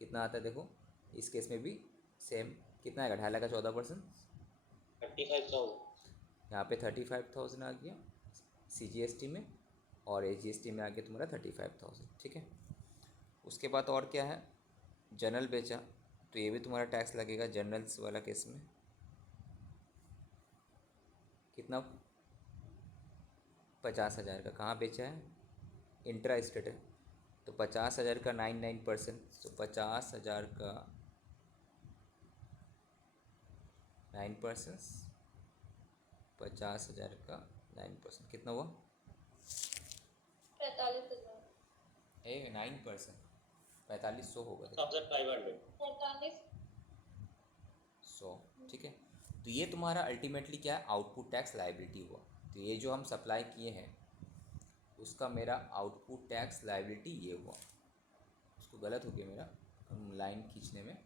कितना आता है देखो। इस केस में भी सेम, कितना आएगा 2,50,000 का 14%, 35,000। यहाँ पे 35,000 आ गया CGST में, और SGST में आ गया तुम्हारा 35,000, ठीक है। उसके बाद और क्या है, जनरल बेचा, तो ये भी तुम्हारा टैक्स लगेगा जनरल्स वाला केस में, कितना 50,000 का। कहाँ बेचा है, इंट्रा स्टेट है, तो 50,000 का 99%, तो 50,000 का 9%, 50,000 का 9% कितना हुआ, 45,000। 9%, 4500 होगा, 1,500। 100, ठीक है। तो ये तुम्हारा अल्टीमेटली क्या है, आउटपुट टैक्स लाइबिलिटी हुआ। तो ये जो हम सप्लाई किए हैं उसका मेरा आउटपुट टैक्स लाइबिलिटी ये हुआ। उसको गलत हो गया मेरा लाइन खींचने में,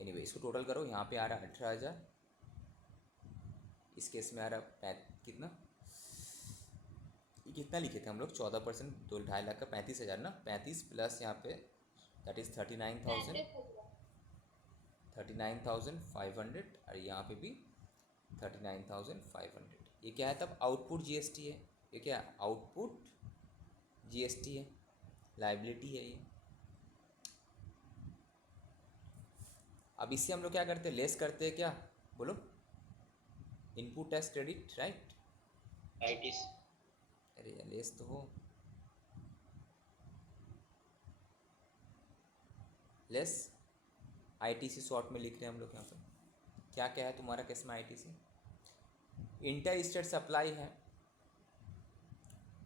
एनीवे इसको टोटल करो। यहाँ पे आ रहा 18,000, इस केस में आ रहा कितना, ये कितना लिखे थे हम लोग, 14%, 2,50,000 का 35,000 ना, 35 प्लस यहाँ पे दैट इज़ 39,500, और यहाँ पे भी 39,500। ये क्या है तब, आउटपुट GST है। ये क्या है, आउटपुट GST है, लाइबिलिटी है ये। अब इससे हम लोग क्या करते हैं, लेस करते हैं क्या, बोलो, input tax credit, right. ITC। अरे यार लेस तो हो, लेस ITC शॉर्ट में लिख रहे हैं हम लोग यहाँ पे। क्या क्या है तुम्हारा केस में ITC, इंटर स्टेट सप्लाई है।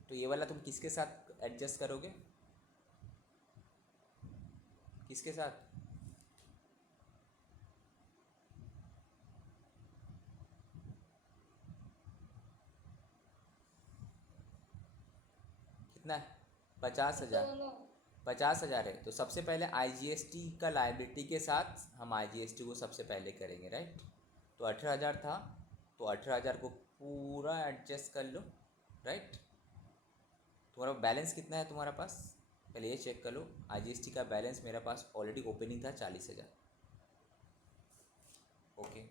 तो ये वाला तुम किसके साथ एडजस्ट करोगे, किसके साथ, कितना है, 50,000, दोनों। 50,000 है। तो सबसे पहले IGST का लाइबिलिटी के साथ हम IGST को सबसे पहले करेंगे, राइट। तो 18,000 था, तो 18,000 को पूरा एडजस्ट कर लो, राइट। तुम्हारा बैलेंस कितना है तुम्हारा पास, पहले ये चेक कर लो। IGST का बैलेंस मेरे पास ऑलरेडी ओपनिंग था 40,000, ओके।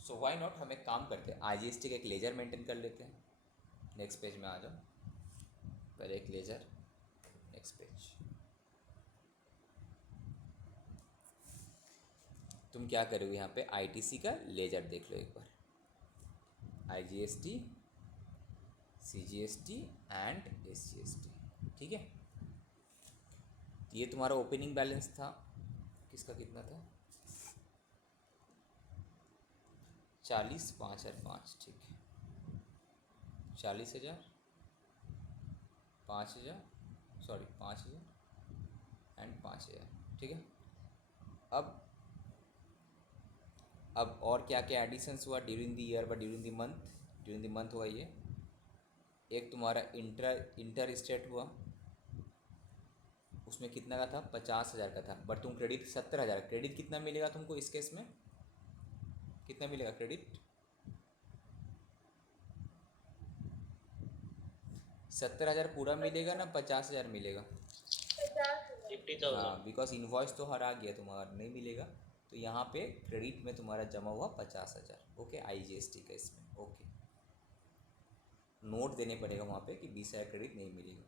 सो व्हाई नॉट, हम एक काम करते हैं, IGST का एक लेजर मेंटेन कर लेते हैं। नेक्स्ट पेज में आ जाओ, पहले एक लेजर, नेक्स्ट पेज। तुम क्या करोगे यहाँ पे, ITC का लेजर देख लो एक बार, IGST, CGST एंड SGST, ठीक है। तो ये तुम्हारा ओपनिंग बैलेंस था, किसका कितना था, 40, 5 और 5, ठीक है। 40,000, 5,000, सॉरी 5,000 एंड 5,000, ठीक है। अब और क्या क्या एडिशंस हुआ during the year, but during the month हुआ ये। एक तुम्हारा इंटर स्टेट हुआ, उसमें कितना का था, 50,000 का था, बट तुम क्रेडिट 70,000, क्रेडिट कितना मिलेगा तुमको इस केस में, कितना मिलेगा क्रेडिट, 70,000 पूरा मिलेगा ना, 50,000 मिलेगा, 50,000। 50,000। हाँ, बिकॉज इन्वॉइस तो हर आ गया तुम्हारा, नहीं मिलेगा। तो यहाँ पे क्रेडिट में तुम्हारा जमा हुआ 50,000, ओके, IGST का इसमें, ओके। नोट देने पड़ेगा वहाँ पे कि 20,000 क्रेडिट नहीं मिलेगा।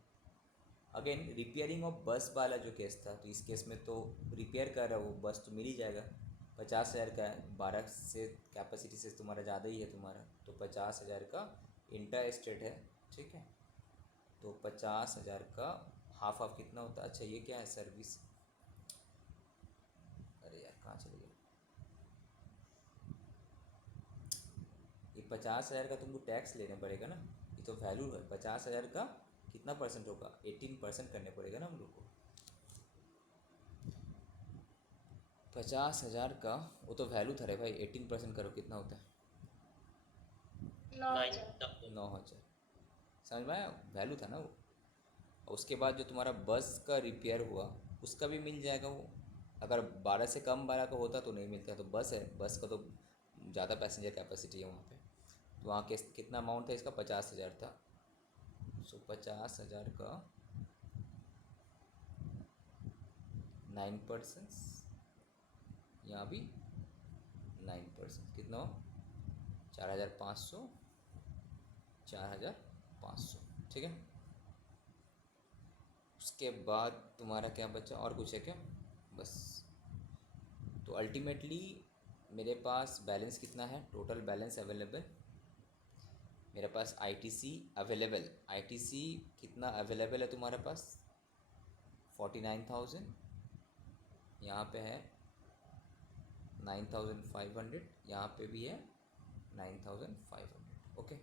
अगेन रिपेयरिंग ऑफ बस वाला जो केस था, तो इस केस में तो रिपेयर कर रहा है वो बस, तो मिल ही जाएगा। 50,000 का है, 12 से कैपेसिटी से तुम्हारा ज़्यादा ही है तुम्हारा, तो 50,000 का इंटर स्टेट है, ठीक है। तो 50,000 का हाफ ऑफ कितना होता है? अच्छा ये क्या है सर्विस, अरे यार कहाँ चले गए? ये 50,000 का तुमको टैक्स लेना पड़ेगा ना, ये तो वैल्यू है। 50,000 का कितना परसेंट होगा? 18% करने पड़ेगा ना हम लोग को। 50,000 का वो तो वैल्यू था रे भाई, 18% करो कितना होता है? 9,000। 9,000। समझ में आया? वैल्यू था ना वो। और उसके बाद जो तुम्हारा बस का रिपेयर हुआ उसका भी मिल जाएगा वो। अगर 12 से कम 12 का होता तो नहीं मिलता। तो बस है, बस का तो ज़्यादा पैसेंजर कैपेसिटी है वहाँ पे। तो वहाँ के कितना अमाउंट था इसका? 50,000 था। सो 50,000 का 9%, यहाँ भी 9%, कितना हो? 4,500, 4,500, ठीक है। उसके बाद तुम्हारा क्या बचा? और कुछ है क्या? बस। तो अल्टीमेटली मेरे पास बैलेंस कितना है? टोटल बैलेंस अवेलेबल मेरे पास आईटीसी अवेलेबल, आईटीसी कितना अवेलेबल है तुम्हारे पास? 49,000। यहाँ पे है 9,500, यहाँ पे भी है 9,500, ओके।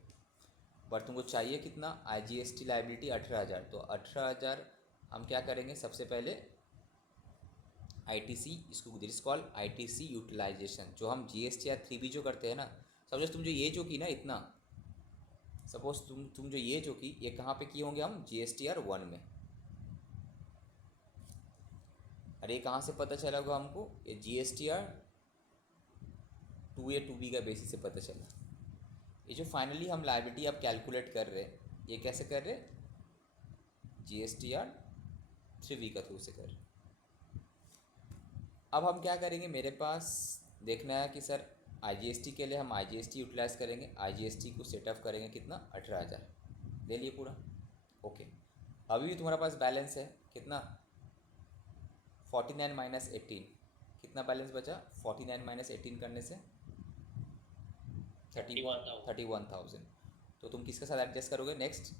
बट तुमको चाहिए कितना? IGST liability 18,000। तो 18,000 हम क्या करेंगे? सबसे पहले आईटीसी, इसको दिस कॉल आईटीसी यूटिलाइजेशन। जो हम जीएसटीआर 3B जो करते हैं ना, समझो तुम जो ये जो की ना इतना, सपोज तुम जो ये जो की, ये कहाँ पे किए होंगे हम? जीएसटीआर 1 में। अरे कहाँ से पता चला होगा हमको? ये जीएसटीआर 2A 2B का बेसिस से पता चला। ये जो फाइनली हम लायबिलिटी अब कैलकुलेट कर रहे हैं, ये कैसे कर रहे? जीएसटीआर 3B का थ्रू से कर रहे। अब हम क्या करेंगे? मेरे पास देखना है कि सर आईजीएसटी के लिए हम आईजीएसटी यूटिलाइज करेंगे। आईजीएसटी को सेटअप करेंगे कितना? 18,000 ले लिए पूरा, ओके। अभी भी तुम्हारे पास बैलेंस है कितना? 49 माइनस 18, कितना बैलेंस बचा? 49 माइनस 18 करने से 31,000। तो तुम किसके साथ एडजस्ट करोगे नेक्स्ट?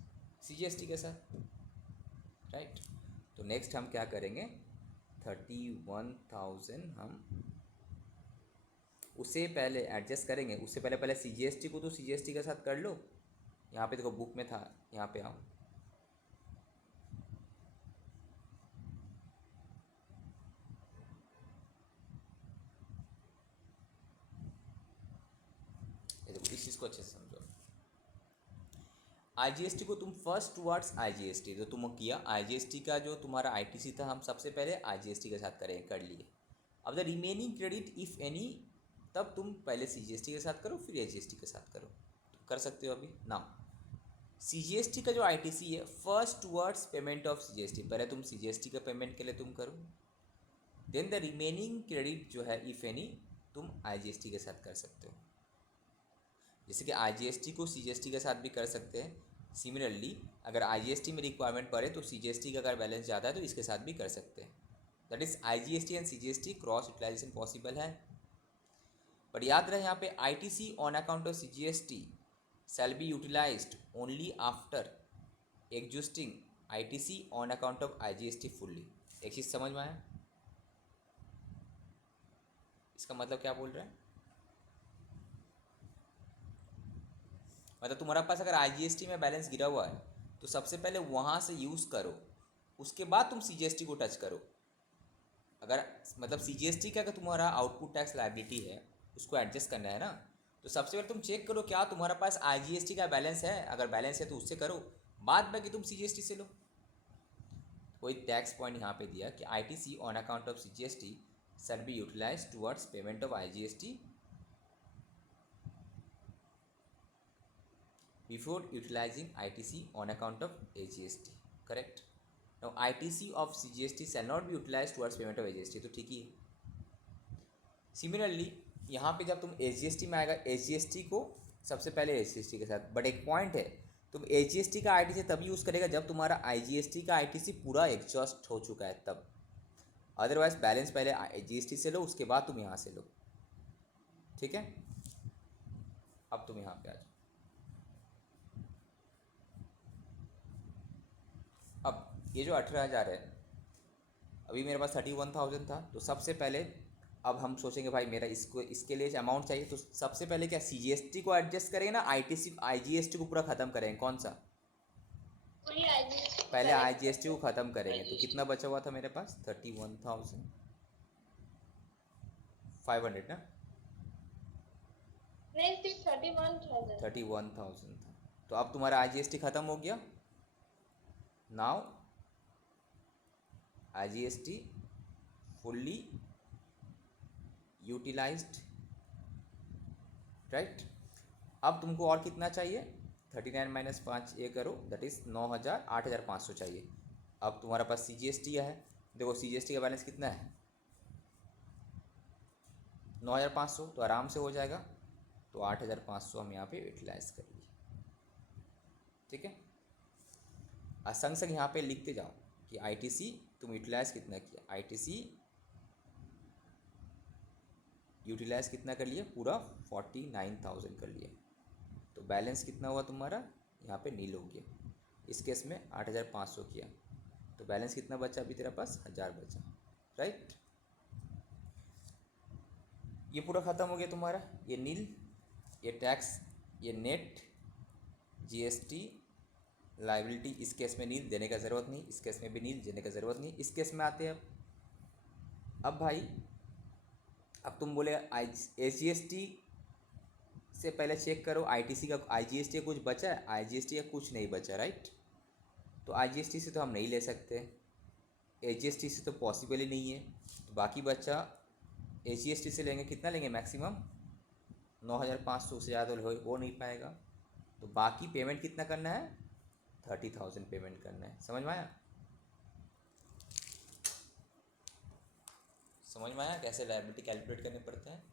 सीजीएसटी के साथ, राइट। तो नेक्स्ट हम क्या करेंगे? 31,000 हम उससे पहले एडजस्ट करेंगे। उससे पहले सीजीएसटी को तो सीजीएसटी के साथ कर लो। यहाँ पे देखो बुक में था, यहाँ पे आओ। ये देखो इस चीज़ को अच्छे से समझो। आईजीएसटी को तुम फर्स्ट टुवर्ड्स आईजीएसटी जो तुम किया, आईजीएसटी का जो तुम्हारा आईटीसी था हम सबसे पहले आईजीएसटी के साथ कर लिए। अब the remaining credit if any, तब तुम पहले सीजीएसटी के साथ करो फिर आईजीएसटी के साथ करो। तुम कर सकते हो अभी ना। सीजीएसटी का जो आईटीसी है first towards payment of CGST, पहले तुम सीजीएसटी का पेमेंट के लिए तुम करो, देन द रिमेनिंग क्रेडिट जो है इफ़ एनी तुम आईजीएसटी के साथ कर सकते हो। जैसे कि आईजीएसटी को सीजीएसटी के साथ भी कर सकते हैं। सिमिलरली अगर आईजीएसटी में रिक्वायरमेंट पड़े तो सीजीएसटी का अगर बैलेंस ज़्यादा है तो इसके साथ भी कर सकते हैं। That is IGST and CGST cross utilisation possible है। पर याद रहे यहाँ पे ITC on account of CGST shall be utilised only after existing ITC on account of IGST fully. एक चीज़ समझ में आया? इसका मतलब क्या बोल रहे हैं? मतलब तुम्हारा पास अगर आईजीएसटी में बैलेंस गिरा हुआ है तो सबसे पहले वहाँ से यूज़ करो, उसके बाद तुम सीजीएसटी को टच करो। अगर मतलब सीजीएसटी का अगर तुम्हारा आउटपुट टैक्स लायबिलिटी है उसको एडजस्ट करना है ना, तो सबसे पहले तुम चेक करो क्या तुम्हारा पास आईजीएसटी का बैलेंस है। अगर बैलेंस है तो उससे करो, बाद बाकी तुम सीजीएसटी से लो। कोई टैक्स पॉइंट यहाँ पे दिया कि ITC on account of CGST shall be utilised towards payment of IGST before utilizing ITC on account of AGST, correct? Now ITC of CGST shall not be utilized towards payment of AGST, तो ठीक ही है। Similarly यहाँ पे जब तुम AGST में आएगा, AGST को सबसे पहले AGST के साथ, बट एक पॉइंट है तुम AGST का ITC तब यूज़ करेगा जब तुम्हारा IGST का ITC पूरा एग्जॉस्ट हो चुका है तब। अदरवाइज बैलेंस पहले AGST से लो उसके बाद तुम यहाँ से लो, ठीक है। अब तुम यहाँ पे आ जाओ। ये जो 18,000 है, अभी मेरे पास 31,000 था, तो सबसे पहले अब हम सोचेंगे भाई मेरा इसको इसके लिए अमाउंट चाहिए, तो सबसे पहले क्या CGST को एडजस्ट करेंगे ना IGST को पूरा ख़त्म करेंगे? कौन सा? वही IGST को पहले correct IGST को करते ख़त्म करेंगे। तो IGST कितना बचा हुआ था मेरे पास? 31,500 ना? नहीं, सिर्फ 31,000 था। 31,000 था। तो अब तुम्हारा IGST ख़त्म हो गया। Now IGST fully utilised, right. अब तुमको और कितना चाहिए? 39 माइनस 5 ये करो, दैट इज़ 9,000, 8,500 चाहिए। अब तुम्हारे पास CGST है, देखो CGST का बैलेंस कितना है? 9,500, तो आराम से हो जाएगा। तो 8,500 हम यहाँ पे यूटिलाइज कर लिए, ठीक है। संग संग यहाँ पे लिखते जाओ कि ITC तुम यूटिलाइज कितना किया। ITC यूटिलाइज कितना कर लिए? पूरा 49,000 कर लिए। तो बैलेंस कितना हुआ तुम्हारा? यहाँ पे नील हो गया। इस केस में 8,500 किया, तो बैलेंस कितना बचा? अभी तेरे पास 1,000 बचा, राइट। ये पूरा ख़त्म हो गया तुम्हारा। ये नील, ये टैक्स, ये नेट, GST, लाइबिलिटी, इस केस में नील देने का ज़रूरत नहीं, इस केस में भी नील देने का ज़रूरत नहीं। इस केस में आते हैं अब भाई, अब तुम बोले AGST से पहले चेक करो ITC का, IGST का कुछ बचा है? IGST का कुछ नहीं बचा, राइट। तो IGST से तो हम नहीं ले सकते, AGST से तो पॉसिबल ही नहीं है। तो बाकी बचा AGST से लेंगे, कितना लेंगे? मैक्सिमम 9,500 से ज़्यादा हो नहीं पाएगा। तो बाकी पेमेंट कितना करना है? 30,000 पेमेंट करना है। समझ में आया? समझ में आया कैसे लायबिलिटी कैलकुलेट करने पड़ते हैं?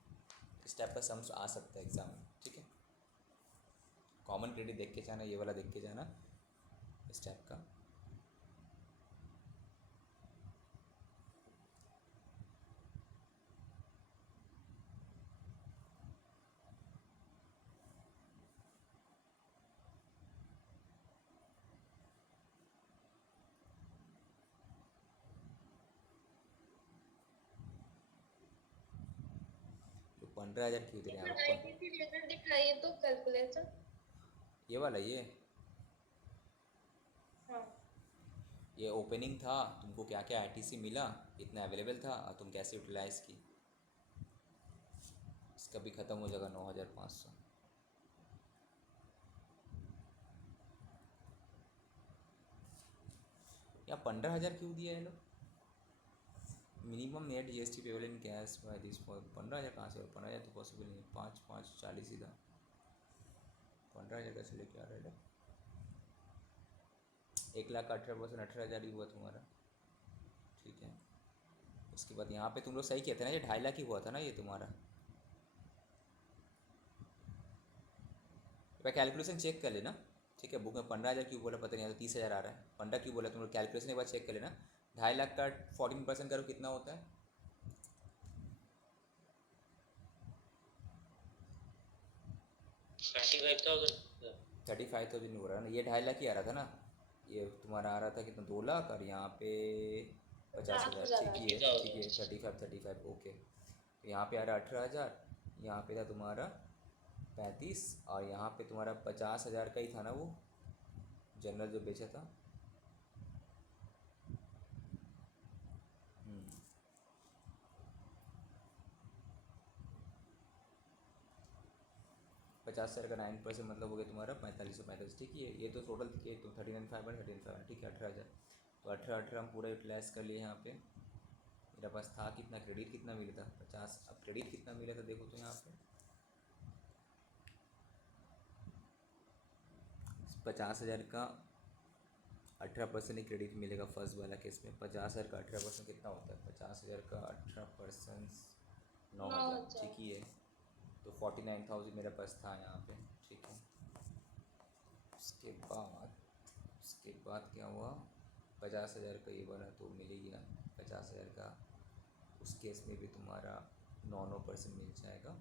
इस टाइप का सम्स आ सकता है एग्जाम में, ठीक है। कॉमन क्रेडिट देख के जाना, ये वाला देख के जाना, इस टाइप का। तो 15,000 क्यों दे रहे हैं एक आप? बार ITC रिजल्ट दिखाइए तो कैलकुलेशन। ये वाला, हाँ, ये ओपनिंग था, तुमको क्या क्या ITC मिला, इतना अवेलेबल था और तुम कैसे यूटिलाइज की। इसका भी ख़त्म हो जाएगा 9,500। या 15,000 क्यों दिया है लोग? Minimum net GST payable in cash by this for 15,000 कहाँ से? 15,000 तो पॉसिबल नहीं है। 5 5 40 सीधा 15,000 कैसे लेके आ रहे हैं? 1,18,000 18,000 ही हुआ तुम्हारा, ठीक है। उसके बाद यहाँ पे तुम लोग सही किए थे ना, ये 2.5 लाख ही हुआ था ना ये तुम्हारा। कैलकुलेशन चेक कर लेना, ठीक है। बुक में 15,000 क्यों बोला पता नहीं, तो 30,000 आ रहा है। 15 क्यों बोला तुम लोग? कैलकुलेशन एक बार चेक कर लेना। 2.5 लाख का 14% करो, कितना होता है? 35,000। 35,000 हो रहा है ना। ये 2.5 लाख ही आ रहा था ना, ये तुम्हारा आ रहा था कितना? 2 लाख, और यहाँ पे 50,000, 50,000 ठीक ही है, ठीक है। 35 ओके। तो यहाँ पे आ रहा 18,000, यहाँ पे था तुम्हारा 35, और यहाँ पे तुम्हारा 50,000 का ही था ना वो जनरल जो बेचा था। 50,000 का 9% मतलब हो गया तुम्हारा 45,045, ठीक है। ये तो टोटल के तो 39,500 ठीक है। 18,000, तो 18 हम पूरा यूटिलाइज कर लिए यहाँ पे। मेरा पास था कितना? क्रेडिट कितना मिला था? 50। अब क्रेडिट कितना मिला था देखो तो यहाँ पे 50,000 का 18% ही क्रेडिट मिलेगा फर्स्ट वाला केस में। 50,000 का 18% कितना होता है? 50,000 का 18% 9,000, ठीक ही है। तो 49,000 मेरे पास था यहाँ पे, ठीक है। उसके बाद क्या हुआ? 50,000 का ये वाला तो मिल ही गया। 50,000 का उस केस में भी तुम्हारा 9% मिल जाएगा।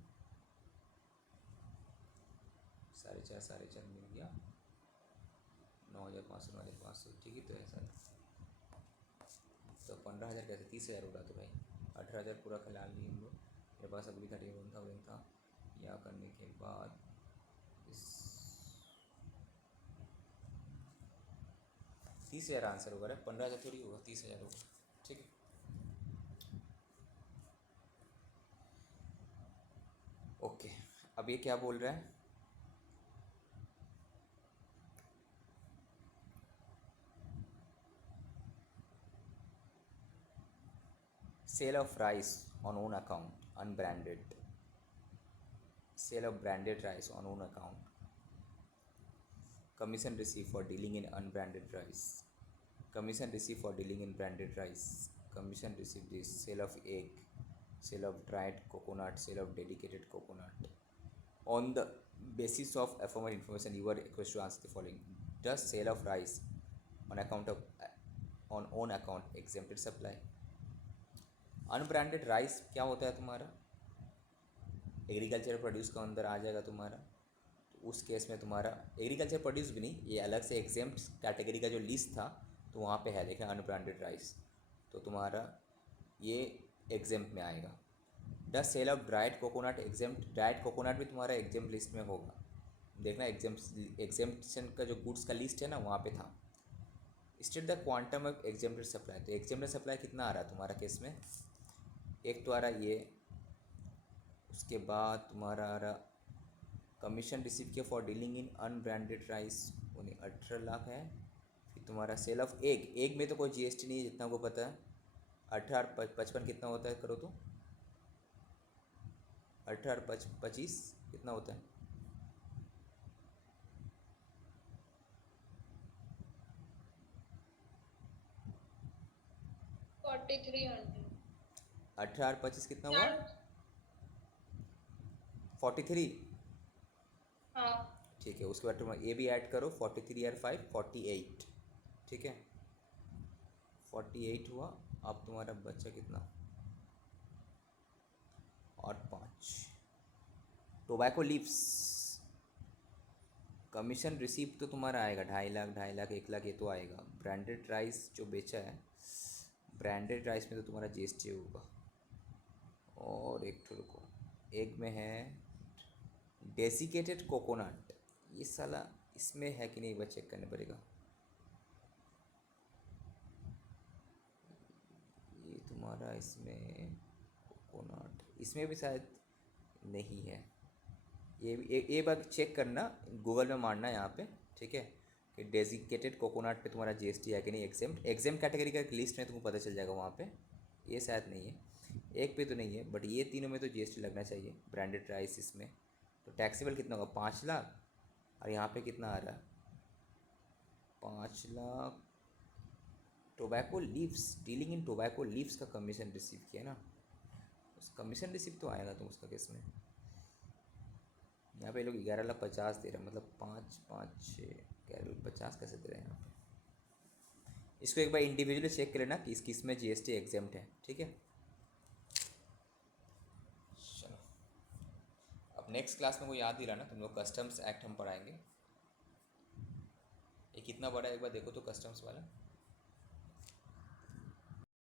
4.5 मिल गया। 9,500 ठीक ही तो है सर। तो 15,000 कैसे 30,000 होगा तो भाई 18,000 पूरा खिला लिए हम लोग। मेरे पास अगली 31,000 था। यह करने के बाद इस 30,000 आंसर होगा रे, 15,000 थोड़ी होगा, 30,000 होगा। ठीक है, ओके। अब ये क्या बोल रहा है, sale of rice on own account unbranded, sale of branded rice on own account, commission received for dealing in unbranded rice, commission received for dealing in branded rice, commission received is sale of egg, sale of dried coconut, sale of dedicated coconut. On the basis of aforementioned information you are requested to answer the following. Does sale of rice on account of on own account exempted supply? Unbranded rice क्या होता है तुम्हारा, agriculture produce का अंदर आ जाएगा तुम्हारा। तो उस केस में तुम्हारा एग्रीकल्चर प्रोड्यूस भी नहीं, ये अलग से एग्जेम्प्ट कैटेगरी का जो लिस्ट था तो वहाँ पे है, देखा अनब्रांडेड राइस, तो तुम्हारा ये एग्जेम्प्ट में आएगा। The sale of dried coconut exempt, dried coconut भी तुम्हारा एग्जेम्प्ट लिस्ट में होगा, देखना एग्जेम्प्शन का जो गुड्स का लिस्ट है ना वहाँ पे था। State the quantum of exempted supply, तो एग्जेम्प्टेड सप्लाई कितना आ रहा है तुम्हारा केस में, एक तो आ रहा ये, उसके बाद तुम्हारा आ रहा कमीशन रिसीव किया for dealing in unbranded rice, उन्हें 18 लाख है। फिर तुम्हारा सेल ऑफ एग, एग में तो कोई जीएसटी नहीं है जितना को पता है, 18 कितना होता है करो तो 18 कितना होता है, 4300। 18 कितना हुआ 43। हाँ ठीक है, उसके बाद तुम ए भी ऐड करो, 43 और 5 48, ठीक है 48 हुआ। अब तुम्हारा बच्चा कितना, और 5 टोबैको लीव्स, कमीशन रिसीव तो तुम्हारा आएगा 2.5 लाख 1 लाख, ये तो आएगा। ब्रांडेड राइस जो बेचा है, ब्रांडेड राइस में तो तुम्हारा जीएसटी होगा। और एक तो रुको, एक में है डेसिकेटेड कोकोनट, ये साला इसमें है कि नहीं एक बार चेक करना पड़ेगा। ये तुम्हारा इसमें कोकोनट, इसमें भी शायद नहीं है, ये बार चेक करना, गूगल में मारना यहाँ पे, ठीक है कि डेजिकेटेड कोकोनट पे तुम्हारा जीएसटी है कि नहीं, एग्जेम्प्ट कैटेगरी का लिस्ट में तुमको पता चल जाएगा वहाँ पे। ये शायद नहीं है, एक पे तो नहीं है, बट ये तीनों में तो जीएसटी लगना चाहिए। ब्रांडेड राइस इसमें तो टैक्सेबल कितना होगा 5 लाख, और यहाँ पे कितना आ रहा है 5 lakh. Tobacco leaves, dealing in tobacco leaves का कमीशन रिसीव किया ना, उस कमीशन रिसीव तो आएगा तुम उसका केस में। यहाँ पे लोग 11,50,000 दे रहे हैं, मतलब 5 5 6 11,50,000 कैसे दे रहे हैं यहाँ पे। इसको एक बार इंडिविजुअली चेक कर लेना कि किस किस में जीएसटी एग्जेम्प्ट है, ठीक है। चलो अब नेक्स्ट क्लास में को याद दिलाना, तुम लोग कस्टम्स एक्ट हम पढ़ाएंगे। ये कितना बड़ा है एक बार देखो तो कस्टम्स वाला।